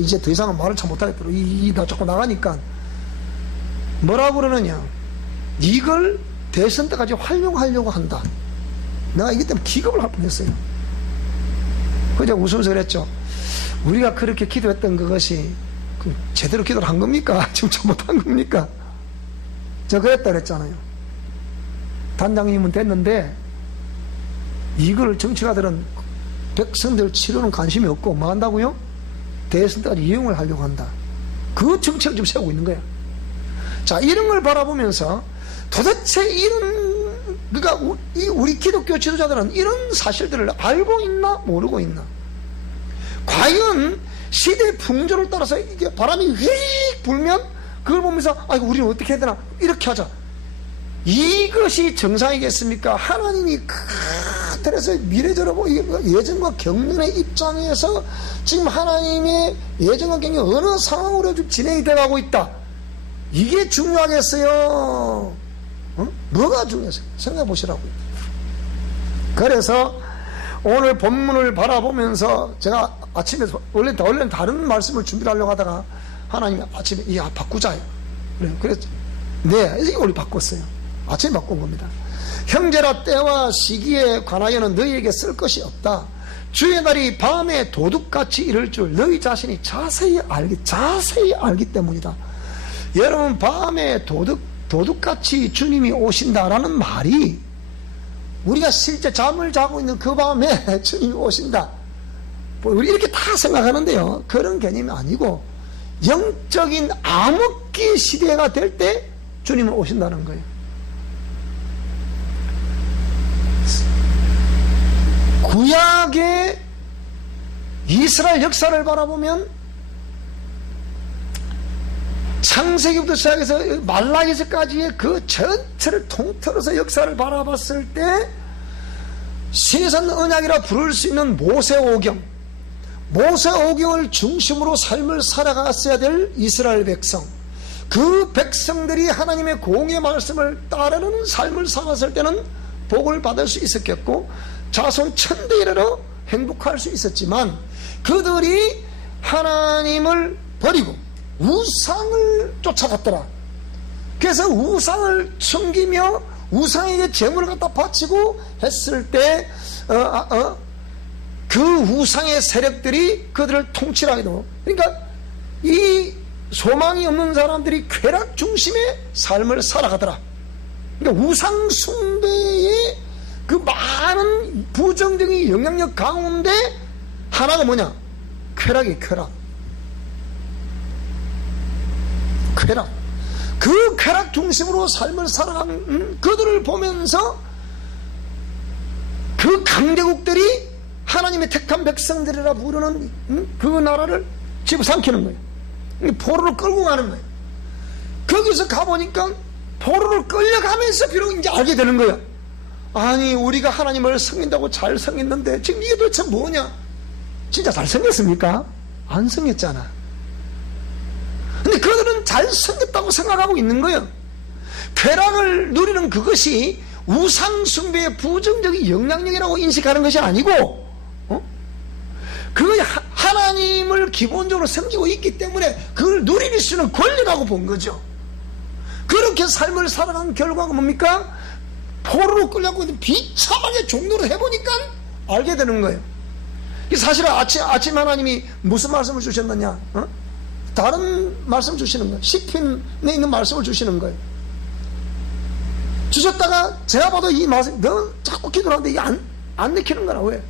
이제 더 이상은 말을 참 못하겠더라고. 나 자꾸 나가니까. 뭐라고 그러느냐. 이걸 대선 때까지 활용하려고 한다. 내가 이것 때문에 기겁을 할 뻔했어요. 그냥 웃으면서 그랬죠. 우리가 그렇게 기도했던 그것이 제대로 기도를 한 겁니까? 지금 잘못한 겁니까? 저 그랬다 그랬잖아요. 단장님은 됐는데 이걸 정치가들은 백성들 치료는 관심이 없고 뭐 한다고요? 대선 때까지 이용을 하려고 한다. 그 정책을 지금 세우고 있는 거야. 자, 이런 걸 바라보면서 도대체 그러니까 우리 기독교 지도자들은 이런 사실들을 알고 있나 모르고 있나? 과연 시대의 풍조를 따라서 이게 바람이 휙 불면 그걸 보면서 아이고 우리는 어떻게 해야 되나 이렇게 하자, 이것이 정상이겠습니까? 하나님이 그래서 미래적으로 예전과 경륜의 입장에서 지금 하나님의 예전과 경륜이 어느 상황으로 좀 진행이 돼가고 있다, 이게 중요하겠어요? 뭐가 중요했어요? 생각해 보시라고요. 그래서 오늘 본문을 바라보면서 제가 아침에 원래는 다른 말씀을 준비를 하려고 하다가 하나님이 아침에 바꾸자요. 그래서 네, 이게 우리 바꿨어요. 아침에 바꾼 겁니다. 형제라, 때와 시기에 관하여는 너희에게 쓸 것이 없다. 주의 날이 밤에 도둑같이 이를 줄 너희 자신이 자세히 알기 때문이다. 여러분, 밤에 도둑같이 주님이 오신다라는 말이 우리가 실제 잠을 자고 있는 그 밤에 주님이 오신다, 우리 이렇게 다 생각하는데요, 그런 개념이 아니고 영적인 암흑기 시대가 될 때 주님은 오신다는 거예요. 구약의 이스라엘 역사를 바라보면 창세기부터 시작해서 말라기서까지의 그 전체를 통틀어서 역사를 바라봤을 때 신의 언약이라 부를 수 있는 모세오경을 중심으로 삶을 살아갔어야 될 이스라엘 백성, 그 백성들이 하나님의 공의 말씀을 따르는 삶을 살았을 때는 복을 받을 수 있었겠고 자손 천대 이르러 행복할 수 있었지만, 그들이 하나님을 버리고 우상을 쫓아갔더라. 그래서 우상을 섬기며 우상에게 제물을 갖다 바치고 했을 때 그 우상의 세력들이 그들을 통치하게 되고, 그러니까 이 소망이 없는 사람들이 쾌락 중심의 삶을 살아가더라. 그러니까 우상 숭배의 그 많은 부정적인 영향력 가운데 하나가 뭐냐? 쾌락이 쾌락. 그 쾌락 중심으로 삶을 살아가는 그들을 보면서 그 강대국들이 하나님의 택한 백성들이라 부르는 그 나라를 집어삼키는 거예요. 포로를 끌고 가는 거예요. 거기서 가보니까 포로를 끌려가면서 비록 이제 알게 되는 거예요. 아니, 우리가 하나님을 섬긴다고 잘 섬겼는데 지금 이게 도대체 뭐냐? 진짜 잘 섬겼습니까? 안 섬겼잖아. 근데 그들은 잘 섬겼다고 생각하고 있는 거예요. 쾌락을 누리는 그것이 우상숭배의 부정적인 영향력이라고 인식하는 것이 아니고, 그것이 하나님을 기본적으로 섬기고 있기 때문에 그걸 누릴 수 있는 권리라고 본 거죠. 그렇게 삶을 살아간 결과가 뭡니까? 포로로 끌려고 비참하게 종로를 해보니까 알게 되는 거예요. 사실은 아침 하나님이 무슨 말씀을 주셨느냐? 다른 말씀 주시는 거예요. 시편에 있는 말씀을 주시는 거예요. 주셨다가 제가 봐도 이 말씀, 너 자꾸 기도하는데 이게 안 내키는 거라. 왜?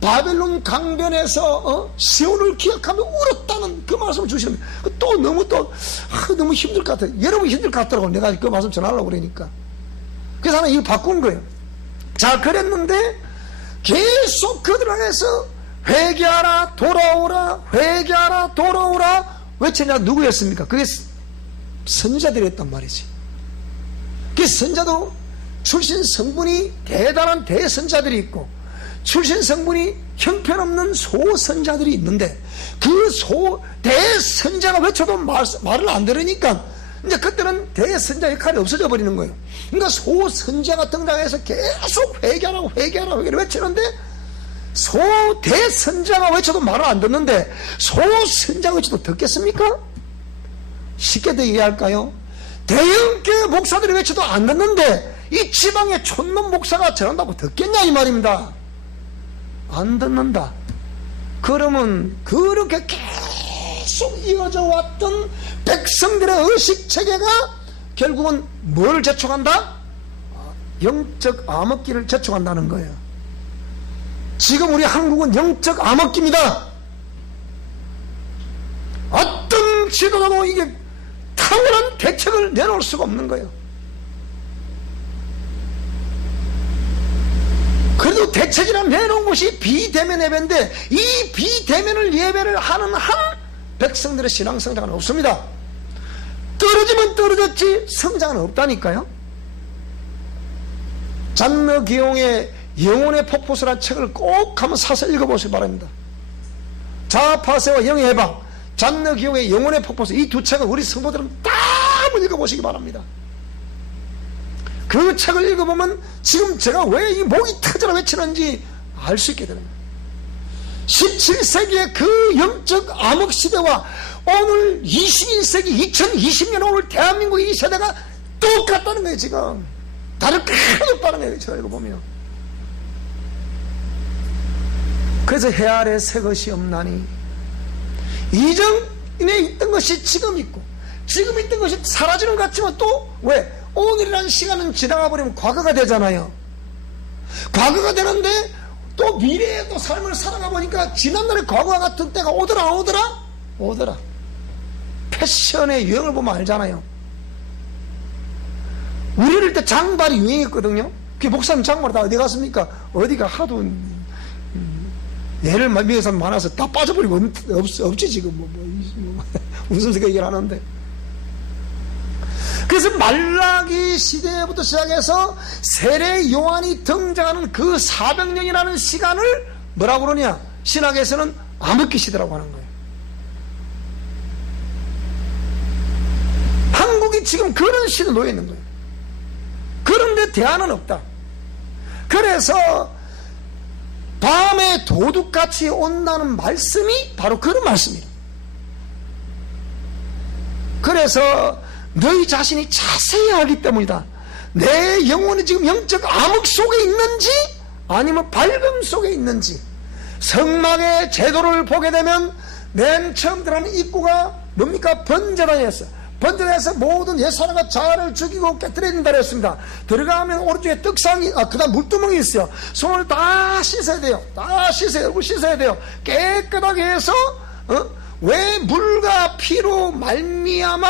바벨론 강변에서 시온을 기억하며 울었다는 그 말씀을 주시는 거예요. 또 너무 힘들 것 같아요. 여러분 힘들 것 같더라고. 내가 그 말씀 전하려고 그러니까. 그래서 하나 이거 바꾼 거예요. 자, 그랬는데 계속 그들 안에서 회개하라 돌아오라, 회개하라 돌아오라 외치냐. 누구였습니까? 그게 선지자들이 했단 말이지. 그 선지자도 출신 성분이 대단한 대선자들이 있고 출신 성분이 형편없는 소선자들이 있는데, 그 대선자가 외쳐도 말을 안 들으니까 이제 그때는 대선자 역할이 없어져 버리는 거예요. 그러니까 소선자가 등장해서 계속 회개하라고 외치는데, 대선자가 외쳐도 말을 안 듣는데 소선자가 외쳐도 듣겠습니까? 쉽게 더 얘기할까요? 대형교회 목사들이 외쳐도 안 듣는데 이 지방의 촌놈 목사가 전한다고 듣겠냐 이 말입니다. 안 듣는다. 그러면 그렇게 계속 이어져 왔던 백성들의 의식체계가 결국은 뭘 재촉한다? 영적 암흑기를 재촉한다는 거예요. 지금 우리 한국은 영적 암흑기입니다. 어떤 지금 지도자도 이게 탁월한 대책을 내놓을 수가 없는 거예요. 그래도 대책이란 내놓은 것이 비대면 예배인데 이 비대면을 예배를 하는 한 백성들의 신앙 성장은 없습니다. 떨어지면 떨어졌지 성장은 없다니까요. 잔너 기용의 영혼의 폭포수라는 책을 꼭 한번 사서 읽어보시기 바랍니다. 자아파세와 영의 해방, 잔너 기용의 영혼의 폭포수, 이 두 책을 우리 성도들은 다 한번 읽어보시기 바랍니다. 그 책을 읽어보면 지금 제가 왜 이 목이 터져라 외치는지 알 수 있게 됩니다. 17세기의 그 영적 암흑시대와 오늘 21세기 2020년 오늘 대한민국 이 세대가 똑같다는 거예요. 지금 다를 게 하나도 없다는 거예요. 제가 읽어보면. 그래서 해 아래 새 것이 없나니, 이전에 있던 것이 지금 있고 지금 있던 것이 사라지는 것 같지만 또 왜? 오늘이라는 시간은 지나가 버리면 과거가 되잖아요. 과거가 되는데 또 미래의 또 삶을 살아가 보니까 지난날의 과거와 같은 때가 오더라. 패션의 유행을 보면 알잖아요. 우리 어릴 때 장발이 유행했거든요. 그 목사님 장발 다 어디 갔습니까? 어디가 하도 얘를 미에서 많아서 다 빠져버리고 없지 지금 웃으면서 그 얘기를 하는데. 그래서 말라기 시대부터 시작해서 세례 요한이 등장하는 그 400년이라는 시간을 뭐라고 그러냐? 신학에서는 암흑기 시대라고 하는 거예요. 한국이 지금 그런 시대에 놓여 있는 거예요. 그런데 대안은 없다. 그래서 밤에 도둑같이 온다는 말씀이 바로 그런 말씀이에요. 그래서 너희 자신이 자세히 알기 때문이다. 내 영혼이 지금 영적 암흑 속에 있는지 아니면 밝음 속에 있는지. 성막의 제도를 보게 되면 맨 처음 들어가는 입구가 뭡니까? 번제단이었어요. 번제단에서 모든 옛사람과 자아를 죽이고 깨뜨려야 된다 그랬습니다. 들어가면 오른쪽에 떡상이, 그 다음 물두멍이 있어요. 손을 다 씻어야 돼요. 다 씻어야, 얼굴 씻어야 돼요. 깨끗하게 해서 왜 물과 피로 말미암아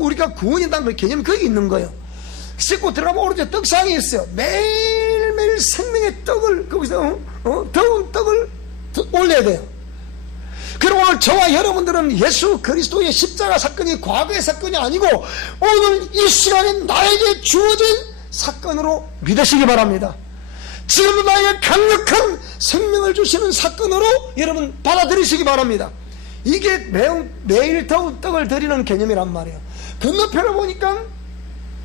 우리가 구원이라는 개념이 거기 있는 거예요. 씻고 들어가면 오른쪽에 떡상이 있어요. 매일매일 생명의 떡을 거기서 더운 떡을 올려야 돼요. 그리고 오늘 저와 여러분들은 예수 그리스도의 십자가 사건이 과거의 사건이 아니고 오늘 이 시간에 나에게 주어진 사건으로 믿으시기 바랍니다. 지금도 나에게 강력한 생명을 주시는 사건으로 여러분 받아들이시기 바랍니다. 이게 매일 더운 떡을 드리는 개념이란 말이에요. 건너편을 보니까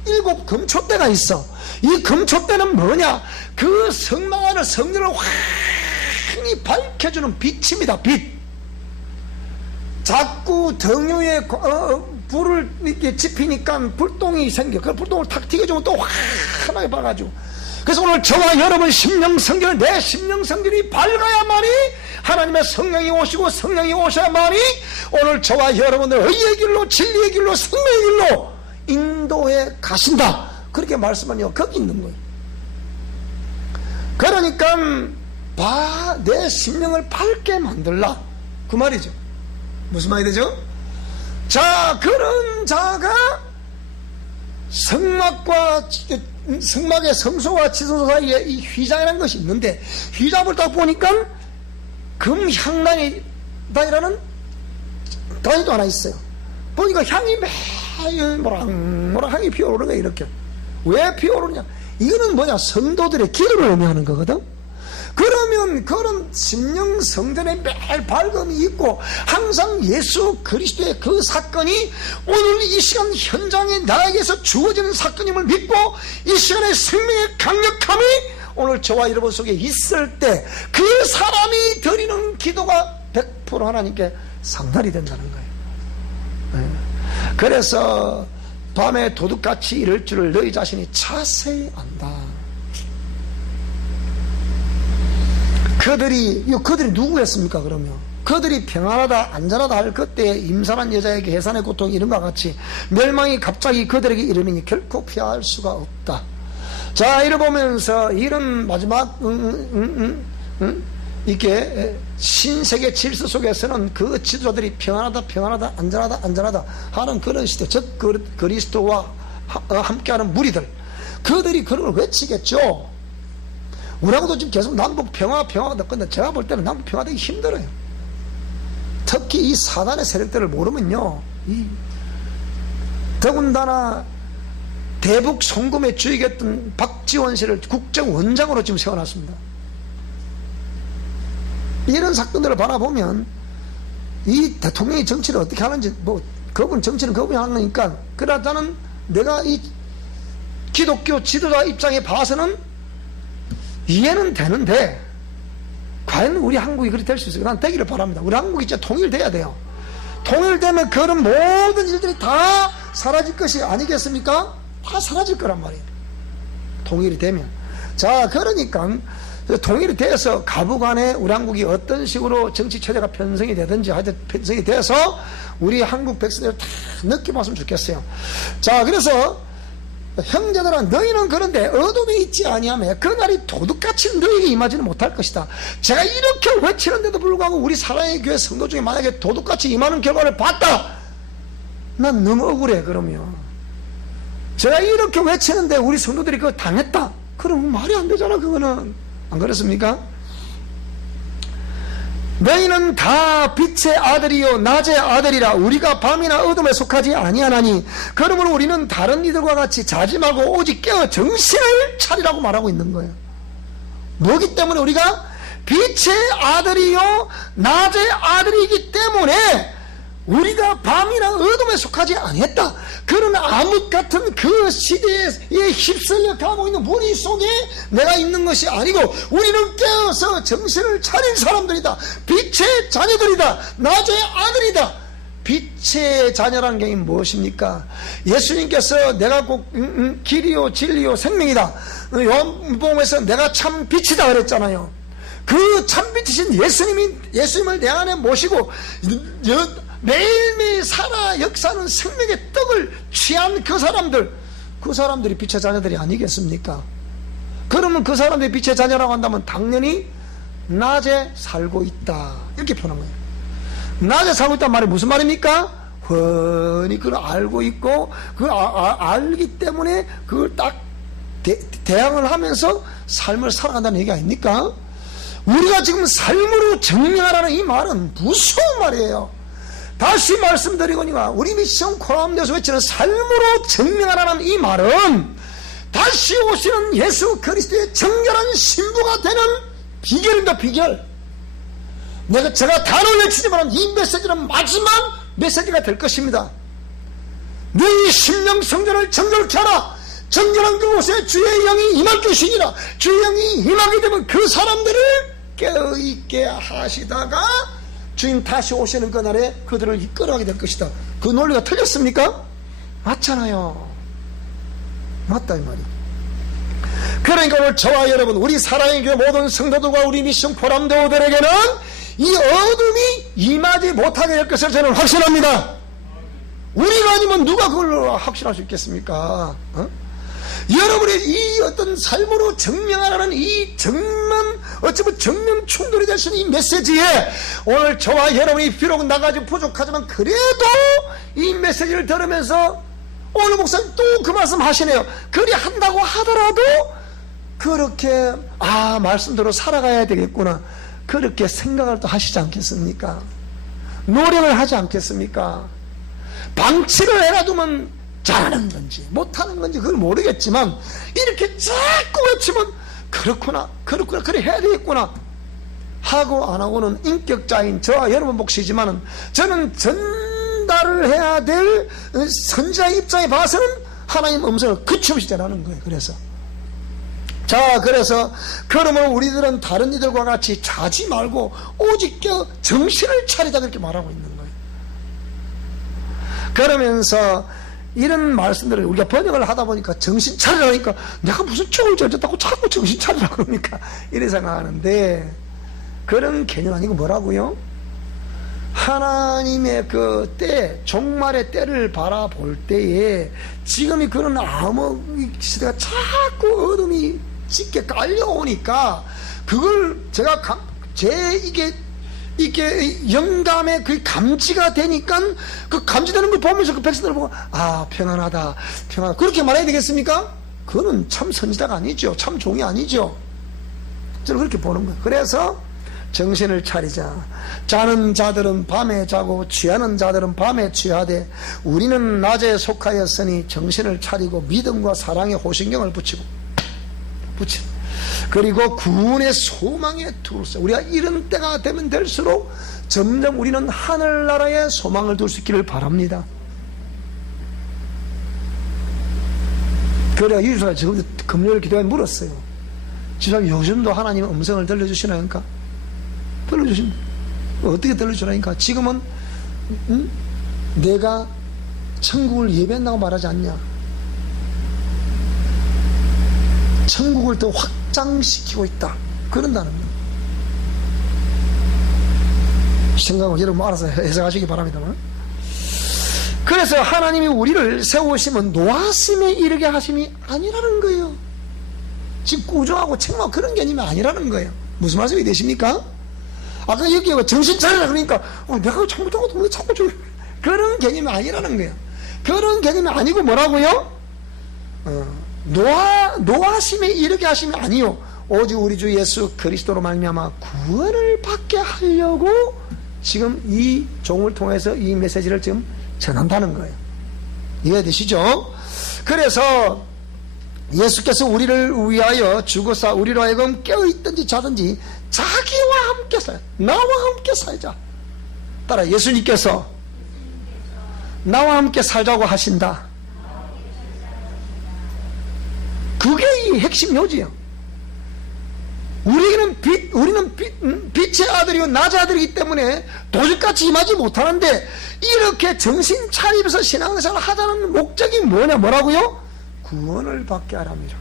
7 금초대가 있어. 이 금초대는 뭐냐? 그 성막 안을 성전을 환히 밝혀주는 빛입니다. 빛. 자꾸 등유에 불을 이렇게 지피니까 불똥이 생겨. 그 불똥을 탁 튀겨주면 또 환하게 밝아지고. 그래서 오늘 저와 여러분 심령성전, 내 심령성전이 밝아야만이 하나님의 성령이 오시고 성령이 오셔야만이 오늘 저와 여러분들 의의 길로 진리의 길로 생명의 길로 인도해 가신다. 그렇게 말씀하니 거기 있는 거예요. 그러니까 내 심령을 밝게 만들라 그 말이죠. 무슨 말이 되죠? 자, 그런 자가 성막의 성소와 지성소 사이에 이 휘장이라는 것이 있는데, 휘장을 딱 보니까 금향단이라는 단위도 하나 있어요. 보니까 향이 매일 모락모락 향이 피어오르는 거예요. 이렇게. 왜 피어오르냐? 이거는 뭐냐? 성도들의 기도를 의미하는 거거든. 그러면 그런 심령 성전에 매일 밝음이 있고 항상 예수 그리스도의 그 사건이 오늘 이 시간 현장에 나에게서 주어지는 사건임을 믿고 이 시간의 생명의 강력함이 오늘 저와 여러분 속에 있을 때 그 사람이 드리는 기도가 100% 하나님께 상달이 된다는 거예요. 그래서 밤에 도둑같이 이럴 줄을 너희 자신이 자세히 안다. 그들이 누구였습니까? 그러면 그들이 평안하다 안전하다 할 그때 임산한 여자에게 해산의 고통 이름과 같이 멸망이 갑자기 그들에게 이르니 결코 피할 수가 없다. 자, 이래 보면서 이런 마지막 이게 신세계 질서 속에서는 그 지도자들이 평안하다 안전하다 하는 그런 시대, 즉 그리스도와 함께하는 무리들, 그들이 그런 걸 외치겠죠. 우리하고도 지금 계속 남북 평화다. 근데 제가 볼 때는 남북 평화되기 힘들어요. 특히 이 사단의 세력들을 모르면요, 더군다나 대북 송금에 주의했던 박지원 씨를 국정원장으로 지금 세워놨습니다. 이런 사건들을 바라보면 이 대통령이 정치를 어떻게 하는지, 정치는 그분이 하는 거니까, 그러다는 내가 이 기독교 지도자 입장에 봐서는 이해는 되는데, 과연 우리 한국이 그렇게 될 수 있을까? 난 되기를 바랍니다. 우리 한국이 진짜 통일돼야 돼요. 통일되면 그런 모든 일들이 다 사라질 것이 아니겠습니까? 다 사라질 거란 말이에요. 통일이 되면. 자, 그러니까 통일이 돼서 가부간에 우리 한국이 어떤 식으로 정치 체제가 편성이 되든지 하여튼 편성이 돼서 우리 한국 백성들 다 느껴봤으면 좋겠어요. 자, 그래서 형제들아, 너희는 그런데 어둠이 있지 아니하며 그날이 도둑같이 너희에게 임하지는 못할 것이다. 제가 이렇게 외치는데도 불구하고 우리 사랑의 교회 성도 중에 만약에 도둑같이 임하는 결과를 봤다, 난 너무 억울해. 그러면 제가 이렇게 외치는데 우리 성도들이 그거 당했다, 그러면 말이 안 되잖아. 그거는 안 그렇습니까? 너희는 다 빛의 아들이요 낮의 아들이라. 우리가 밤이나 어둠에 속하지 아니하나니 그러므로 우리는 다른 이들과 같이 자지 말고 오직 깨어 정신을 차리라고 말하고 있는 거예요. 뭐기 때문에? 우리가 빛의 아들이요 낮의 아들이기 때문에 우리가 밤이나 어둠에 속하지 아니했다. 그런 암흑 같은 그 시대에 휩쓸려 가고 있는 무리 속에 내가 있는 것이 아니고 우리는 깨어서 정신을 차린 사람들이다. 빛의 자녀들이다. 낮의 아들이다. 빛의 자녀라는 게 무엇입니까? 예수님께서 내가 꼭 길이요 진리요 생명이다. 요한복음에서 내가 참 빛이다 그랬잖아요. 그 참 빛이신 예수님을 내 안에 모시고 매일매일 살아 역사하는 생명의 떡을 취한 그 사람들이 빛의 자녀들이 아니겠습니까? 그러면 그 사람들이 빛의 자녀라고 한다면 당연히 낮에 살고 있다, 이렇게 표현한 거예요. 낮에 살고 있다는 말이 무슨 말입니까? 훤히 그걸 알고 있고 그걸 알기 때문에 그걸 딱 대항을 하면서 삶을 살아간다는 얘기 아닙니까? 우리가 지금 삶으로 증명하라는 이 말은 무서운 말이에요. 다시 말씀드리거니와 우리 미션 코람데서 외치는 삶으로 증명하라는 이 말은 다시 오시는 예수 그리스도의 정결한 신부가 되는 비결입니다. 비결. 제가 단어를 외치지만 이 메시지는 마지막 메시지가 될 것입니다. 너희 심령 성전을 정결케 하라. 정결한 그곳에 주의 영이 임할 것이니라. 주의 영이 임하게 되면 그 사람들을 깨어있게 하시다가 주님 다시 오시는 그날에 그들을 이끌어가게 될 것이다. 그 논리가 틀렸습니까? 맞잖아요. 맞다 이 말이에요. 그러니까 오늘 저와 여러분, 우리 사랑의 교회 모든 성도들과 우리 미션 포럼대우들에게는 이 어둠이 임하지 못하게 될 것을 저는 확신합니다. 우리가 아니면 누가 그걸 확신할 수 있겠습니까? 여러분의 이 어떤 삶으로 증명하라는 이 어쩌면 정면 충돌이 될 수 있는 이 메시지에 오늘 저와 여러분이 비록 나가지 부족하지만 그래도 이 메시지를 들으면서 오늘 목사님 또 그 말씀 하시네요. 그리 한다고 하더라도 그렇게 말씀대로 살아가야 되겠구나, 그렇게 생각을 또 하시지 않겠습니까? 노력을 하지 않겠습니까? 방치를 해놔두면 잘하는 건지 못하는 건지 그걸 모르겠지만 이렇게 자꾸 외치면 그렇구나 그래 해야 되겠구나 하고 안 하고는 인격자인 저와 여러분 몫이지만은 저는 전달을 해야 될 선지자의 입장에 봐서는 하나님 음성을 그치우시지 않는 거예요. 그래서 그러면 우리들은 다른 이들과 같이 자지 말고 오직 정신을 차리자, 그렇게 말하고 있는 거예요. 그러면서 이런 말씀들을 우리가 번역을 하다 보니까 정신 차리라니까 내가 무슨 죄를 저졌다고 자꾸 정신 차리라 그러니까 이래 생각하는데, 그런 개념 아니고 뭐라고요? 하나님의 그 때, 종말의 때를 바라볼 때에 지금이 그런 암흑 시대가 자꾸 어둠이 짙게 깔려오니까 그걸 제가 이게 영감의 그 감지가 되니까 그 감지되는 걸 보면서 그 백성들을 보고 평안하다 그렇게 말해야 되겠습니까? 그거는 참 선지자가 아니죠. 참 종이 아니죠. 저는 그렇게 보는 거예요. 그래서 정신을 차리자. 자는 자들은 밤에 자고 취하는 자들은 밤에 취하되 우리는 낮에 속하였으니 정신을 차리고 믿음과 사랑의 호신경을 붙이고 그리고 구원의 소망에 둘러싸. 우리가 이런 때가 되면 될수록 점점 우리는 하늘나라에 소망을 둘 수 있기를 바랍니다. 그래야 유수가 지금 금요일 기도에 물었어요. 지금 요즘도 하나님 음성을 들려주시나니까? 들려주십니다. 어떻게 들려주나니까? 지금은 내가 천국을 예배한다고 말하지 않냐? 천국을 더 확장시키고 있다. 그런다는 거예요. 생각은 여러분 알아서 해석하시기 바랍니다만. 그래서 하나님이 우리를 세우시면 노하심에 이르게 하심이 아니라는 거예요. 지금 꾸중하고 책망하고 그런 개념이 아니라는 거예요. 무슨 말씀이 되십니까? 아까 여기 정신 차리라 그러니까 내가 잘못하고 자꾸 그런 개념이 아니라는 거예요. 그런 개념이 아니고 뭐라고요? 노하심에 이르게 하심이 아니요 오직 우리 주 예수 그리스도로 말미암아 구원을 받게 하려고 지금 이 종을 통해서 이 메시지를 지금 전한다는 거예요. 이해되시죠? 그래서 예수께서 우리를 위하여 죽으사 우리로 하여금 깨어있든지 자든지 자기와 함께 살자. 나와 함께 살자. 따라 예수님께서 나와 함께 살자고 하신다. 그게 이 핵심 요지예요. 우리는 빛의 아들이고 낮의 아들이기 때문에 도적같이 임하지 못하는데 이렇게 정신 차리면서 신앙생활을 하자는 목적이 뭐라고요? 구원을 받게 하랍니다.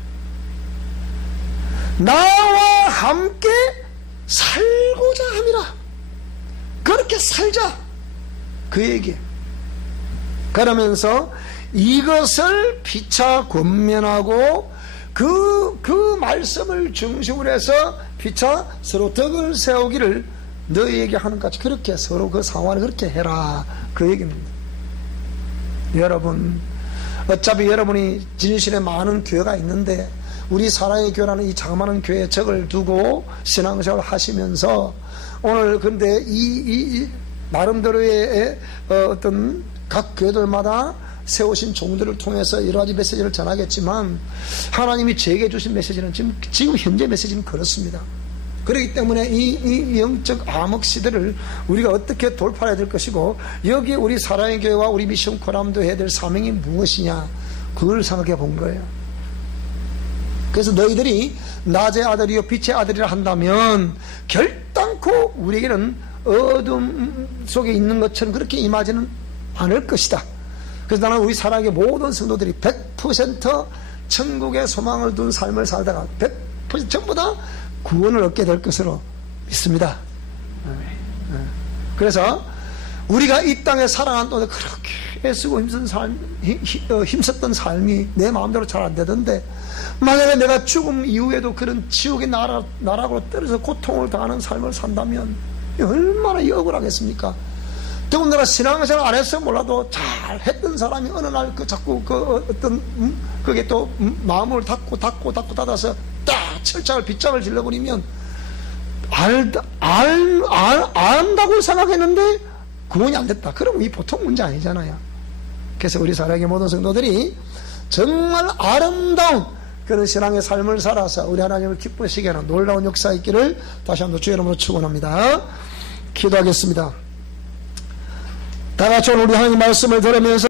나와 함께 살고자 함이라. 그렇게 살자. 그 얘기예요. 그러면서 이것을 피차 권면하고 그 말씀을 중심으로 해서 피차 서로 덕을 세우기를 너희에게 하는 것 같이 그렇게 서로 그 상황을 그렇게 해라. 그 얘기입니다. 여러분, 어차피 여러분이 진실에 많은 교회가 있는데 우리 사랑의 교회라는 이 자그마한 교회에 적을 두고 신앙생활을 하시면서 오늘 근데 이 나름대로의 어떤 각 교회들마다 세우신 종들을 통해서 여러 가지 메시지를 전하겠지만 하나님이 제게 주신 메시지는 지금 현재 메시지는 그렇습니다. 그렇기 때문에 이 영적 암흑 시대를 우리가 어떻게 돌파해야 될 것이고 여기에 우리 사랑의 교회와 우리 미션 코람도 해야 될 사명이 무엇이냐 그걸 생각해 본 거예요. 그래서 너희들이 낮의 아들이요 빛의 아들이라 한다면 결단코 우리에게는 어둠 속에 있는 것처럼 그렇게 임하지는 않을 것이다. 그래서 나는 우리 사랑의 모든 성도들이 100% 천국의 소망을 둔 삶을 살다가 100% 전부 다 구원을 얻게 될 것으로 믿습니다. 그래서 우리가 이 땅에 살아가는 동안 그렇게 애쓰고 힘썼던 삶이 내 마음대로 잘 안 되던데 만약에 내가 죽음 이후에도 그런 지옥의 나락으로 떨어져 고통을 당하는 삶을 산다면 얼마나 억울하겠습니까? 더군다나 신앙생활 안 했으면 몰라도 잘 했던 사람이 어느 날 자꾸 그게 또 마음을 닫아서 딱 철장을 빗장을 질러버리면 안다고 생각했는데 구원이 안 됐다. 그럼 이 보통 문제 아니잖아요. 그래서 우리 사랑의 모든 성도들이 정말 아름다운 그런 신앙의 삶을 살아서 우리 하나님을 기쁘시게 하는 놀라운 역사 있기를 다시 한번 주의 이름으로 축원합니다. 기도하겠습니다. 다 같이 오늘 우리 하나님 말씀을 들으면서